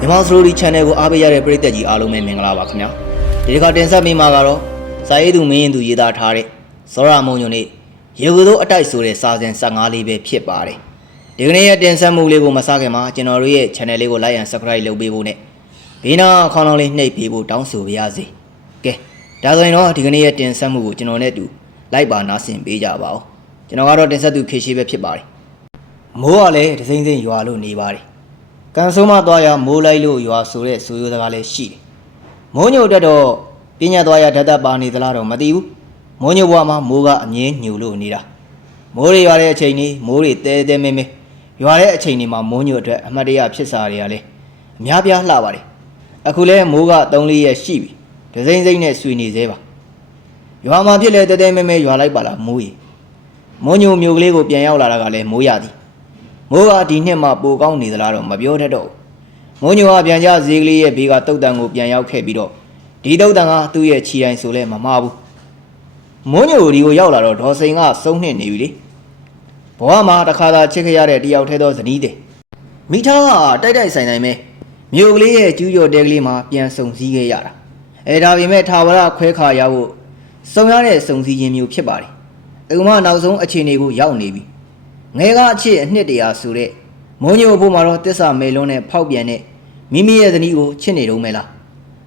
မြန်မာစတိုရီ channel ကိုအားပေးရတဲ့ပရိသတ်ကြီးအားလုံးပဲမင်္ဂလာပါခင်ဗျာဒီတစ်ခါတင်ဆက်ပေးမှာကတော့စာရေးသူမင်းရင်သူရေးသားထားတဲ့စောရမုံညုံနဲ့ရေကူတို့အတိုက်ဆိုတဲ့စာစဉ်15လေးပဲဖြစ်ပါတယ်ဒီကနေ့ရဲ့တင်ဆက်မှုလေးကိုမစခင်မှာကျွန်တော်တို့ရဲ့ channel လေးကို like and subscribe လုပ်ပေးဖို့နဲ့ဘေးနားခေါင်းလောင်းလေးနှိပ်ပေးဖို့တောင်းဆိုပါရစေကဲဒါဆိုရင်တော့ဒီကနေ့ရဲ့တင်ဆက်မှုကိုကျွန်တော်နဲ့အတူလိုက်ပါနားဆင်ပေးကြပါဦးကျွန်တော်ကတော့တင်ဆက်သူခေရှိပဲဖြစ်ပါတယ်မိုးကလည်းဒစိမ့်စိမ့်ရွာလို့နေပါတယ်ကန်ဆိုးမသွားရမိုးလိုက်လို့ရွာဆိုတဲ့ဆိုရိုးစကားလည်းရှိတယ်။မိုးညိုတက်တော့ပညာသွားရဓာတ်သက်ပါနေသလားတော့မသိဘူး။မိုးညိုဘွားမှာမိုးကအမြင်ညိုလို့နေတာ။မိုးတွေရွာတဲ့အချိန်นี้မိုးတွေတဲတဲမဲမဲရွာတဲ့အချိန်นี้မှာမိုးညိုအတွက်အမှတ်တရဖြစ်စာတွေကလည်းအများပြားလှပါတယ်။အခုလဲမိုးက3-4ရက်ရှိပြီ။ဒစိမ့်စိမ့်နဲ့ဆွေနေသေးပါ။ရွာမှာဖြစ်လဲတဲတဲမဲမဲရွာလိုက်ပါလားမိုးကြီး။မိုးညိုမျိုးကလေးကိုပြန်ရောက်လာတာကလည်းမိုးရသည်။မိုးကဒီနှစ်မှပိုကောင်းနေသလားတော့မပြောတတ်တော့ဘူးမိုးညိုကပြန်ကြဈေးကလေးရဲ့ဘေးကတုတ်တန်ကိုပြန်ရောက်ခဲ့ပြီးတော့ဒီတုတ်တန်ကသူ့ရဲ့ခြေတိုင်းဆိုလဲမမှားဘူးမိုးညိုဒီကိုရောက်လာတော့ဒေါ်စိန်ကစုံနှစ်နေပြီလေဘဝမှာတစ်ခါသာချစ်ခဲ့ရတဲ့တယောက်ထဲသောဇနီးတဲ့မိသားကတိုက်တိုက်ဆိုင်ဆိုင်ပဲမြို့ကလေးရဲ့ကျူးကျော်တဲကလေးမှာပြန်စုံစည်းခဲ့ရတာဒါပေမဲ့ထာဝရခွဲခါရဖို့စုံရတဲ့စုံစည်းခြင်းမျိုးဖြစ်ပါတယ်ဥမာနောက်ဆုံးအခြေအနေကိုရောက်နေပြီငယ်ကအချစ်အနှစ်တရာဆိုတဲ့မိုးညိုဘို့မှာတော့တစ္ဆာမေလုံးနဲ့ဖောက်ပြန်တဲ့မိမိရဲ့ဇနီးကိုချစ်နေတော့မဲလာ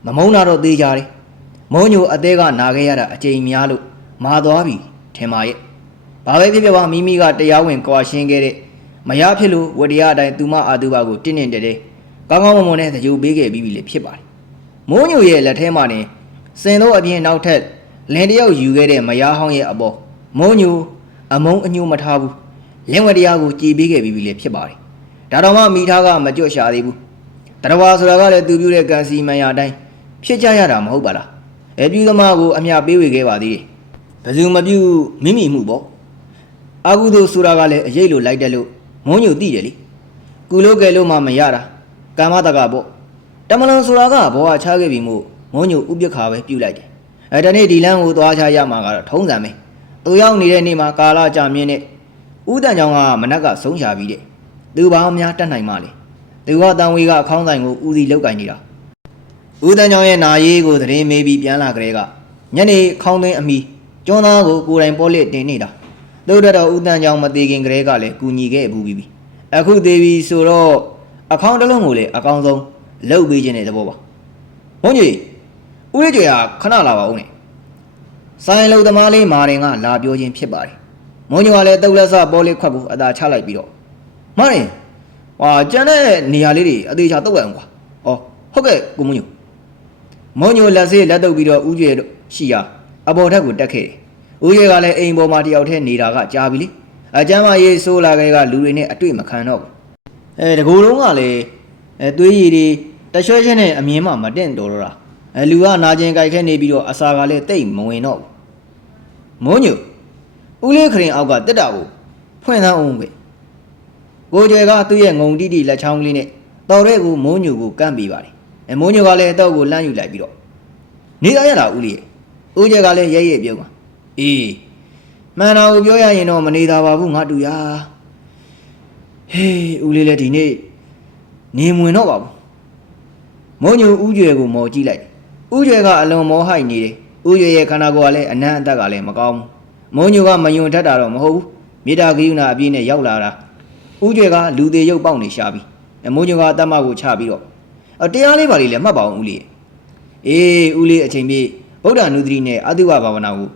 းမမုန်းတာတော့သေးကြတယ်မိုးညိုအသေးကနာခဲ့ရတာအကြိမ်များလို့မာသွားပြီထင်ပါရဲ့ဘာပဲဖြစ်ဖြစ်ပါမိမိကတရားဝင်ကွာရှင်းခဲ့တဲ့မရဖြစ်လို့ဝတရားအတိုင်းသူမအာသူဘကိုတင်းတင်းတဲတဲကောင်းကောင်းမွန်မွန်နဲ့သကြိုပေးခဲ့ပြီးပြီလေဖြစ်ပါတယ်မိုးညိုရဲ့လက်ထဲမှာနေစင်တော့အပြင်နောက်ထပ်လင်တယောက်ယူခဲ့တဲ့မရဟောင်းရဲ့အပေါ်မိုးညိုအမုန်းအညိုမထားဘူးလင်းဝတရားကိုကြည်ပေးခဲ့ပြီးပြီလေဖြစ်ပါတယ်ဒါတော့မှမိသားကမကြွရှာသေးဘူးတရဝါဆိုတာကလည်းသူပြုတဲ့ကံစီမန်ရာအတိုင်းဖြစ်ကြရတာမဟုတ်ပါလားပြုသမားကိုအမြပေးဝေခဲ့ပါသေးတယ်ဘယ်သူမပြုမိမိမှုပေါ့အာကုသို့ဆိုတာကလည်းအရေးလိုလိုက်တယ်လို့မုန်းညိုသိတယ်လေကုလို့ကဲလို့မှမရတာကာမတကပေါ့တမလွန်ဆိုတာကဘောကချခဲ့ပြီမို့မုန်းညိုဥပက္ခါပဲပြုလိုက်တယ်တနေ့ဒီလမ်းကိုသွားချရမှာကတော့ထုံးစံပဲသူရောက်နေတဲ့နေ့မှာကာလကြာမြင့်တဲ့ဦးတန်ကြောင်ကမနက်ကဆုံးရှာပြီးတဲ့သူဘာမှများတတ်နိုင်မှလေသူကတန်ဝေကအခေါင်းဆိုင်ကိုဦးစီးလောက်ကင်နေတာဦးတန်ကြောင်ရဲ့နာရေးကိုသတင်းမေးပြီးပြန်လာကြတဲ့ကညနေခေါင်းသွင်းအမိကျွန်းသားကိုကိုယ်တိုင်ပေါ်လက်တင်နေတာသူတို့တော့ဦးတန်ကြောင်မသေးခင်ကလေးကလည်းကူညီခဲ့ဘူးပြီအခုသေးပြီဆိုတော့အခေါင်းတစ်လုံးကိုလည်းအကောင်းဆုံးလှုပ်ပေးခြင်းတဲ့သဘောပါဘုန်းကြီးဦးလေးကျွေကခဏလာပါဦးနဲ့ဆိုင်လုံသမားလေးမာရင်ကလာပြောခြင်းဖြစ်ပါတယ်မုံညိုကလည်းတုတ်လက်စပေါ်လေးခွက်ကိုအသာချလိုက်ပြီးတော့မရင်ကျန်တဲ့နေရာလေးတွေအသေးချာတုတ်လိုက်အောင်ကွာဟုတ်ကဲ့ကိုမုံညိုလက်စေးလက်တုပ်ပြီးတော့ဦးကျွေရှိရာအပေါ်ထက်ကိုတက်ခဲ့တယ်ဦးကျွေကလည်းအိမ်ပေါ်မှာတယောက်တည်းနေတာကကြားပြီလေအကျမ်းမရေးဆိုးလာခဲ့ကလူတွေနဲ့အတွေ့မခံတော့ဘူးတကူလုံးကလည်းသွေးရည်တွေတရွှဲချင်းနဲ့အမြင်မှမတင့်တော်တော့တာလူကနာကျင်ကြိုက်ခဲနေပြီးတော့အစာကလည်းတိတ်မဝင်တော့ဘူးမုံညိုဦးလေးခရင်အောက်ကတက်တာကိုဖွင့်သန်းအောင်ပဲကိုကျွယ်ကသူ့ရဲ့ငုံတိတိလက်ချောင်းကလေးနဲ့တော်တဲ့ကိုမိုးညိုကိုကန့်ပေးပါတယ်မိုးညိုကလည်းအတော့ကိုလှမ်းယူလိုက်ပြီးတော့နေသားရတာဦးလေးဦးကျွယ်ကလည်းရဲရဲပြုံးပါအေးမှန်တာကိုပြောရရင်တော့မနေသာပါဘူးငါတူရဟေးဦးလေးလည်းဒီနေ့နေမဝင်တော့ပါဘူးမိုးညိုဦးကျွယ်ကိုမော်ကြည့်လိုက်ဦးကျွယ်ကအလွန်မောဟိုက်နေတယ်ဦးကျွယ်ရဲ့ခန္ဓာကိုယ်ကလည်းအနံ့အသက်ကလည်းမကောင်းဘူးမုံညိုကမယွန်ထက်တာတော့မဟုတ်ဘူးမြေတာဂိယူနာအပြည့်နဲ့ရောက်လာတာဦးကျွေကလူသေးရုပ်ပေါက်နေရှာပြီးမုံညိုကအတ္တမကိုချပြီးတော့တရားလေးပါလေးလည်းမှတ်ပါအောင်ဦးလေးအေးဦးလေးအချိန်ပြည့်ဗုဒ္ဓနုဒတိနဲ့အတုဝဘာဝနာကို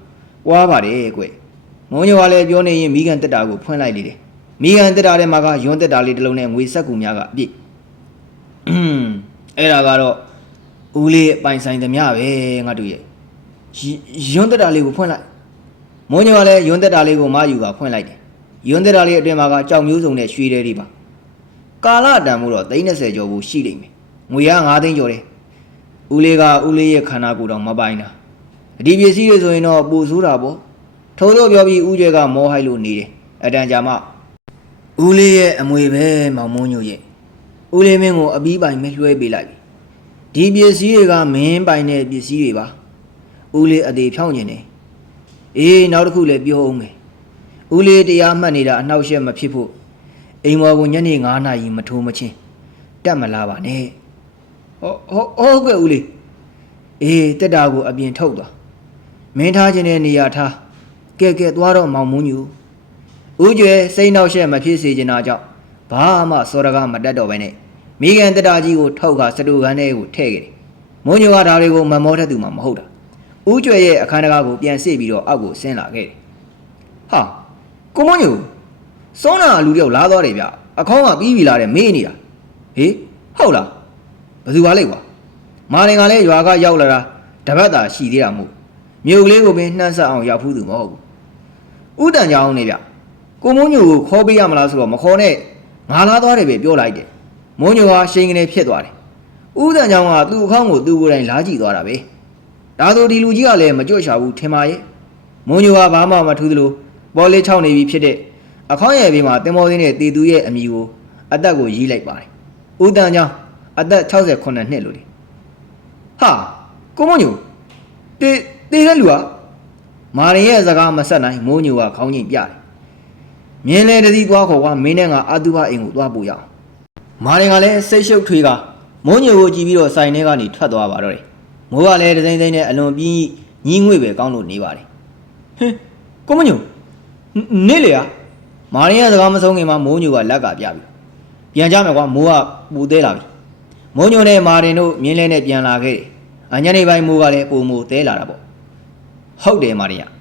ပွားပါတယ်ကွမုံညိုကလည်းပြောနေရင်မိကန်တက်တာကိုဖွင့်လိုက်လေတယ်မိကန်တက်တာထဲမှာကယွန်းတက်တာလေးတစ်လုံးနဲ့ငွေဆက်ကူများကအပြည့်အဲ့ဒါကတော့ဦးလေးပိုင်ဆိုင်သမျှပဲငါတို့ရဲ့ယွန်းတက်တာလေးကိုဖွင့်လိုက်မုံညိုကလည်းယွန်းတက်တာလေးကိုမယူကဖွင့်လိုက်တယ်ယွန်းတက်တာလေးအတွင်းမှာကကြောက်မျိုးစုံနဲ့ရွှေတဲတွေပါကာလတန်မှုတော့30ကျော်ဘူးရှိလိမ့်မယ်ငွေက9သိန်းကျော်တယ်ဦးလေးကဦးလေးရဲ့ခန္ဓာကိုယ်တော့မပိုင်တာဒီပစ္စည်းတွေဆိုရင်တော့ပူဆိုးတာပေါ့ထို့သောပြောပြီးဦးကျွဲကမောဟိုက်လို့နေတယ်အတန်ကြာမှဦးလေးရဲ့အမွေပဲမောင်မုံညိုရဲ့ဦးလေးမင်းကိုအပီးပိုင်မဲ့လွှဲပေးလိုက်ပြီဒီပစ္စည်းတွေကမင်းပိုင်တဲ့ပစ္စည်းတွေပါဦးလေးအသေးဖြောင်းကျင်တယ်အေးနောက်တစ်ခုလည်းပြောအောင်မယ်ဦးလေးတရားမှတ်နေတာအနှောက်အယှက်မဖြစ်ဖို့အိမ်မော်ကိုညနေ9 နာရီမထိုးမချင်းတက်မလာပါနဲ့ ဟုတ်ကဲ့ဦးလေးအေးတက်တာကိုအပြင်ထုတ်သွားမင်းထားခြင်းတဲ့နေရာထားကဲသွားတော့မောင်မူးညူဦးကျွဲစိတ်နှောက်ရှက်မဖြစ်စေချင်တာကြောင့်ဘာမှစောရကားမတက်တော့ပဲနဲ့မိခင်တက်တာကြီးကိုထောက်ကစတူကန်းထဲကိုထည့်ခဲ့တယ်မုံညိုကဒါတွေကိုမမောတတ်သူမှမဟုတ်တာဦးကျွဲရဲ့အခန်းတကားကိုပြန်စစ်ပြီးတော့အောက်ကိုဆင်းလာခဲ့တယ်ဟာကိုမုံညိုစောနာလူတယောက်လာသွားတယ်ဗျအခေါင်းကပြီးပြီလားတဲ့မေးနေတာဟေးဟုတ်လားဘယ်သူပါလဲကွာမာရင်ကလည်းရွာကရောက်လာတာတပတ်သာရှိသေးတာမို့မြို့ကလေးကိုပင်နှမ်းဆက်အောင်ရောက်ဖူးသူမဟုတ်ဘူးဥတန်ကြောင်နေဗျကိုမုံညိုကိုခေါ်ပေးရမလားဆိုတော့မခေါ်နဲ့ငါလာသွားတယ်ပဲပြောလိုက်တယ်မုံညိုဟာရှိန်ကနေဖြစ်သွားတယ်ဥတန်ကြောင်ကသူ့အခေါင်းကိုသူ့ကိုယ်တိုင်လာကြည့်သွားတာပဲဒါဆိုဒီလူကြီးကလည်းမကြွချဘူးထင်ပါရဲ့မုံညိုကဘာမှမထူးသလိုပေါ်လေးချောင်းနေပြီဖြစ်တဲ့အခေါင်းရဲ့ဘေးမှာတင်မောသေးတဲ့တေသူရဲ့အမိကိုအသက်ကိုရေးလိုက်ပါတယ်ဥတန်ကြောင်အသက်68နှစ်လို့လေဟာကိုမုံညိုတေတဲ့လူကမာရင်ရဲ့စကားမဆက်နိုင်မုံညိုကခေါင်းချင်းပြတယ်မြင်းလဲတစည်းသွားခေါ်ကမင်းနဲ့ငါအတုပအိမ်ကိုသွားပို့ရအောင်မာရင်ကလည်းစိတ်ရှုပ်ထွေးကမုံညိုကိုကြည့်ပြီးတော့ဆိုင်ထဲကနေထွက်သွားပါတော့တယ်မိုးကလည်းတစိမ့်စိမ့်နဲ့အလွန်ပြင်းညီးငွေ့ပဲကောင်းလို့နေပါတယ်ဟင်ကိုမညိုနေလေကမာရင်ရဲ့စကားမဆုံးခင်မှာမုံညိုကလက်ကပြပြီပြန်ကြမယ်ကွာမိုးကပူသေးလာပြီမုံညိုနဲ့မာရင်တို့မြင်းလဲနဲ့ပြန်လာခဲ့တယ်အညနေပိုင်းမိုးကလည်းပုံမိုသေးလာတာပေါ့ဟုတ်တယ်မာရင်က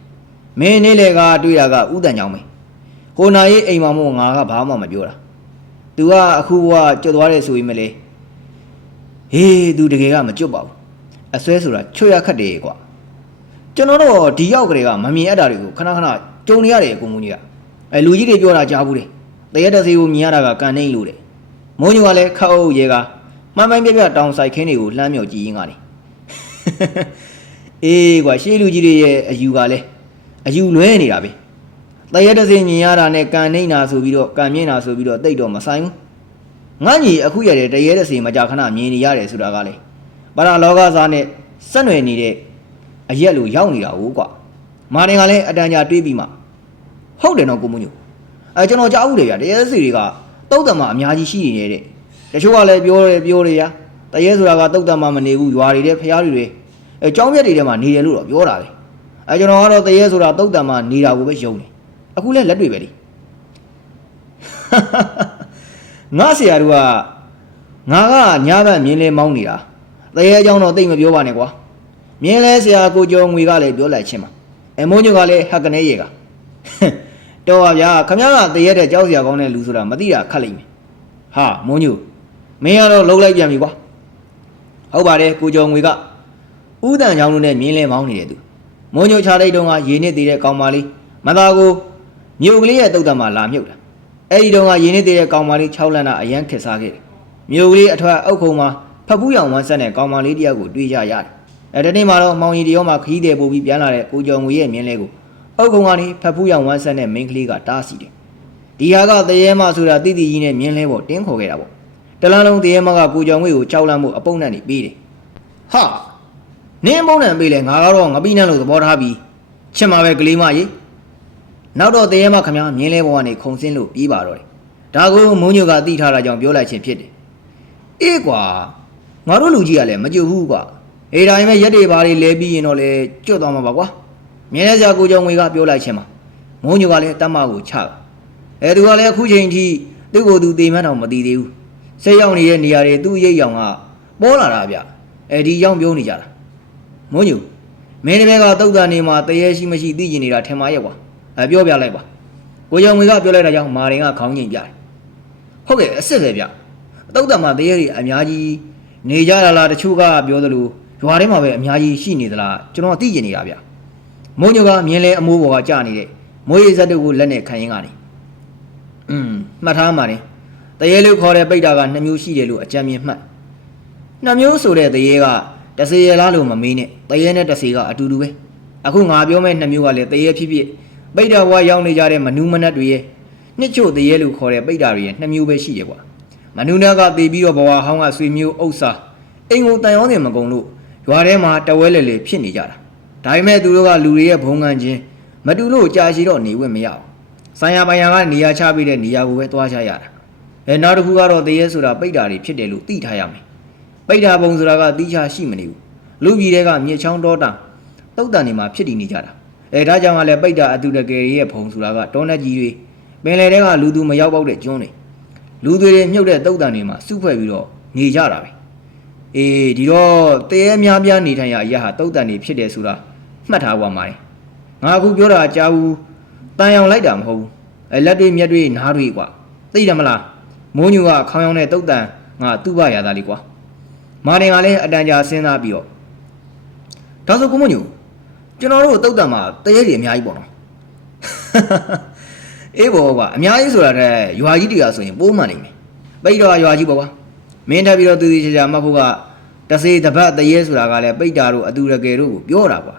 မင်းနေလေကတွေ့တာကဥတန်ကြောင်ပဲဟိုနာရေးအိမ်မှာမို့ငါကဘာမှမပြောတာ तू ကအခုကကြွသွားတယ်ဆိုရင်မလဲဟေး तू တကယ်ကမကြွပါဘူးအစွဲဆိုတာချွတ်ရခတ်တယ်ကွာကျွန်တော်တော့ဒီရောက်ကလေးကမမြင်အပ်တာတွေကိုခဏခဏကြုံနေရတယ်ကိုမုံကြီးကလူကြီးတွေပြောတာကြားဘူးတယ်တရက်တစ်စီကိုမြင်ရတာကကန်နေလို့တယ်မုံညိုကလည်းခက်အုပ်ရဲကမှန်မှန်ပြပြတောင်ဆိုင်ခင်းတွေကိုလှမ်းမြော်ကြည့်ရင်းကနေအေးကွာရှေးလူကြီးတွေရဲ့အယူကလည်းအယူလွဲနေတာပဲတရက်တစ်စီမြင်ရတာနဲ့ကန်နေတာဆိုပြီးတော့ကန်မြင်တာဆိုပြီးတော့တိတ်တော့မဆိုင်ဘူးငါညီအခုရတဲ့တရက်တစ်စီမကြခဏမြင်နေရတယ်ဆိုတာကလည်းပါရာလောကစားနဲ့ဆက်နွယ်နေတဲ့အရက်လိုရောက်နေတာဟုတ်ကွာမာတင်ကလည်းအတန်ကြာတွေးပြီးမှဟုတ်တယ်နော်ကိုမုံညိုကျွန်တော်ကြားဦးတယ်ဗျတရက်စီတွေကတုတ်တံမှာအများကြီးရှိနေတယ်တချို့ကလည်းပြောတယ်ရာတရက်ဆိုတာကတုတ်တံမှာမနေဘူးရွာတွေတဲ့ဖျားတွေကျောင်းပြက်တွေထဲမှာနေတယ်လို့တော့ပြောတာပဲကျွန်တော်ကတော့တရက်ဆိုတာတုတ်တံမှာနေတာကိုပဲယုံတယ်အခုလည်းလက်တွေပဲလေငါဆရာတို့ကငါကညာဘက်မြင်းလဲမောင်းနေတာတရေအကြောင်းတော့တိတ်မပြောပါနဲ့ကွာမြင်းလဲဆရာကိုကျော်ငွေကလည်းပြောလိုက်ချင်းမှာမုံညိုကလည်းဟက်ကနေရေကတော်ပါဗျာခမရကတရေတဲ့ကြောက်စရာကောင်းတဲ့လူဆိုတာမသိတာခက်လိမ့်မယ်ဟာမုံညိုမင်းကတော့လှုပ်လိုက်ပြန်ပြီကွာဟုတ်ပါတယ်ကိုကျော်ငွေကဥတန်ချောင်းတို့နဲ့မြင်းလဲမောင်းနေတဲ့သူမုံညိုခြားလိုက်တုန်းကရေနစ်သေးတဲ့ကောင်မလေးမသားကိုမြို့ကလေးရဲ့တုတ်တံမှာလာမြုပ်တာအဲ့ဒီတုန်းကရေနစ်သေးတဲ့ကောင်မလေး6လမ်းတာအရန်ခက်စားခဲ့တယ်မြို့ကလေးအထွတ်အုပ်ခုံမှာဖက်ပူးရောင်ဝမ်းဆက်တဲ့ကောင်မလေးတယောက်ကိုတွေ့ကြရတယ်တနေ့မှာတော့မောင်ကြီးတရောမှာခီးတယ်ပို့ပြီးပြန်လာတဲ့ကိုကျော်ငွေရဲ့မြင်းလဲကိုအုပ်ခုံကနေဖက်ပူးရောင်ဝမ်းဆက်တဲ့မိန်းကလေးကတားစီတယ်ဒီဟာကတရေမဆိုတာတိတိကြီးနဲ့မြင်းလဲပေါ်တင်းခေါ်ခဲ့တာပေါ့တလန်းလုံးတရေမကကိုကျော်ငွေကိုကြောက်လန့်မှုအပုံနဲ့နေပေးတယ်ဟာနင်းပုံနဲ့ပေးလဲငါကတော့ငပိနန်းလို့သဘောထားပြီးချစ်မှာပဲကလေးမကြီးနောက်တော့တရေမခမမြင်းလဲပေါ်ကနေခုံစင်းလို့ပြေးပါတော့တယ်ဒါကိုမုံညိုကတိထားတာကြောင့်ပြောလိုက်ခြင်းဖြစ်တယ်အေးကွာငါတို့လူကြီးကလည်းမကြွဘူးကွာအေးဒါပေမဲ့ရက်တွေဘာတွေလဲပြီးရင်တော့လေကျွတ်သွားမှာပါကွာမြင်းလဲစရာကိုကြောင့်ငွေကပြောလိုက်ခြင်းမှာမုံညိုကလည်းတတ်မကိုချတာသူကလည်းအခုချိန်ထိသူ့ကိုယ်သူတေမှန်းတော့မသိသေးဘူးစိတ်ရောက်နေတဲ့နေရာတွေသူ့ရိတ်ရောင်ကပေါ်လာတာဗျဒီကြောင့်ပြောနေကြတာမုံညိုမင်းတပည့်ကတုတ်တန်နေမှာတရေရှိမရှိသိကျင်နေတာထင်ပါရဲ့ကွာပြောပြလိုက်ပါကိုကြောင့်ငွေကပြောလိုက်တာကြောင့်မာရင်ကခေါင်းငိမ့်ပြတယ်ဟုတ်ကဲ့အစ်စ်ပဲဗျတုတ်တံမှာတရေတွေအများကြီးနေကြတာလားတချို့ကပြောသလိုရွာထဲမှာပဲအများကြီးရှိနေသလားကျွန်တော်သိကျင်နေတာဗျမုံညိုကမြင်းလဲအမိုးပေါ်ကကြာနေတဲ့မိုးရေဇက်တို့ကိုလက်နဲ့ခံရင်းကနေမှတ်ထားမှာတယ်တရေလို့ခေါ်တဲ့ပိတ်တာက2မျိုးရှိတယ်လို့အကြံမြင်မှတ်2မျိုးဆိုတဲ့တရေကတစေရလားလို့မမေးနဲ့တရေနဲ့တစေကအတူတူပဲအခုငါပြောမဲ့2မျိုးကလည်းတရေဖြစ်ဖြစ်ပိတ်တာဘွားရောက်နေကြတဲ့မနူးမနက်တွေရဲ့နှစ်ချို့တရေလို့ခေါ်တဲ့ပိတ်တာတွေရဲ့2မျိုးပဲရှိတယ်ကွာမနူးနာကတေးပြီးတော့ဘဝဟောင်းကဆွေမျိုးဥစ္စာအိမ်ကိုတန်ရောင်းနေမကုန်လို့ရွာထဲမှာတဝဲလေလေဖြစ်နေကြတာဒါပေမဲ့သူတို့ကလူတွေရဲ့ဘုံကန်းချင်းမတူလို့ကြာရှိတော့နေဝင့်မရအောင်ဆိုင်ရာပိုင်ရာကနေရာချပေးတဲ့နေရာကိုပဲသွားချရတာနောက်တစ်ခုကတော့တရေဆိုတာပိတ်တာတွေဖြစ်တယ်လို့သိထားရမယ် ပိတ်တာပုံဆိုတာကတီးခြားရှိမနေဘူးလူပြည်တွေကမြေချောင်းတောတာတုတ်တန်တွေမှာဖြစ်တည်နေကြတာဒါကြောင့်ကလည်းပိတ်တာအတူတကယ်ရဲ့ဖုံဆိုတာကတောနက်ကြီးတွေပင်လယ်တွေကလူသူမရောက်ပေါက်တဲ့ကျွန်းတွေလူတွေမြုပ်တဲ့တုတ်တန်တွေမှာစုဖွဲ့ပြီးတော့နေကြတာပဲဒီတော့တဲများပြားနေထိုင်ရအရာဟာတုတ်တန်တွေဖြစ်တယ်ဆိုတာမှတ်ထားပါမှာလေငါအခုပြောတာကြားဘူးတန်ရောင်လိုက်တာမဟုတ်ဘူးလက်တွေမျက်တွေနားတွေကွာသိတယ်မလားမိုးညူကခေါင်းရောင်တဲ့တုတ်တန်ငါသူ့ဘရသားလေးကွာမာတင်ကလည်းအတန်ကြာစဉ်းစားပြီးတော့ဒါဆိုကိုမိုးညူကျွန်တော်တို့တုတ်တန်မှာတရေတွေအများကြီးပေါ့နော်အေးဘောကွာအများကြီးဆိုတာတဲ့ရွာကြီးတရားဆိုရင်ပိုးမှန်နေမယ်ပိတ်တော့ရွာကြီးပေါ့ကွာမင်းတက်ပြီးတော့သူစီချာချာမှတ်ဖို့ကတစေတပတ်တရေဆိုတာကလည်းပိတ်တာတို့အတူတကယ်တို့ကိုပြောတာကွာ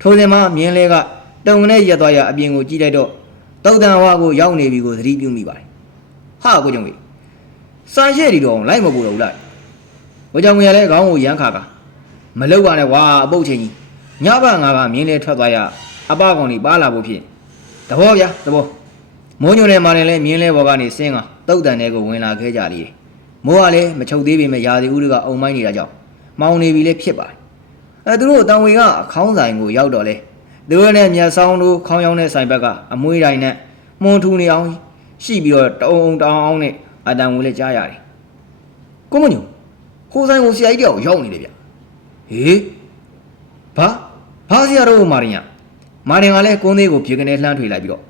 ထိုစဉ်မှာမြင်းလဲကတုံနဲ့ရက်သွားရအပြင်ကိုကြည့်လိုက်တော့တုတ်တန်ဝါကိုရောက်နေပြီကိုသတိပြုမိပါတယ်ဟာကိုကြောင့်ကြီးစံရှဲ့ဒီတော့လိုက်မပူတော့ဘူးလားကိုကြောင့်ကြီးလည်းခေါင်းကိုရမ်းခါကမလောက်ပါနဲ့ကွာအပုတ်ချင်းကြီးညဘငါကမြင်းလဲထွက်သွားရအပကောင်ကြီးပါလာဖို့ဖြစ်သဘောဗျာသဘောမိုးညိုနဲ့မာတယ်လဲမြင်းလဲဘောကနေဆင်းကတုတ်တန်တွေကိုဝင်လာခဲ့ကြလေမိုးကလည်းမချုပ်သေးပေမဲ့ရာသီဥတုကအုံမိုင်းနေတာကြောင့်မောင်နေပြီလဲဖြစ်ပါတယ်သူတို့တန်ဝေကခေါင်းဆိုင်ကိုရောက်တော့လဲသူတို့နဲ့မျက်စောင်းတို့ခေါင်းရောင်းတဲ့ဆိုင်ဘက်ကအမွှေးတိုင်းနဲ့မွန်ထူနေအောင်ရှိပြီးတော့တောင်းအောင်နဲ့အတန်ကိုလည်းကြားရတယ်ကိုမညိုဟိုဆိုင်ကိုဆရာကြီးတယောက်ရောက်နေတယ်ဗျဟေးဘာဆရာတို့မာရင်ကလည်းကုန်းသေးကိုပြေကနေလှမ်းထွေလိုက်ပြီးတော့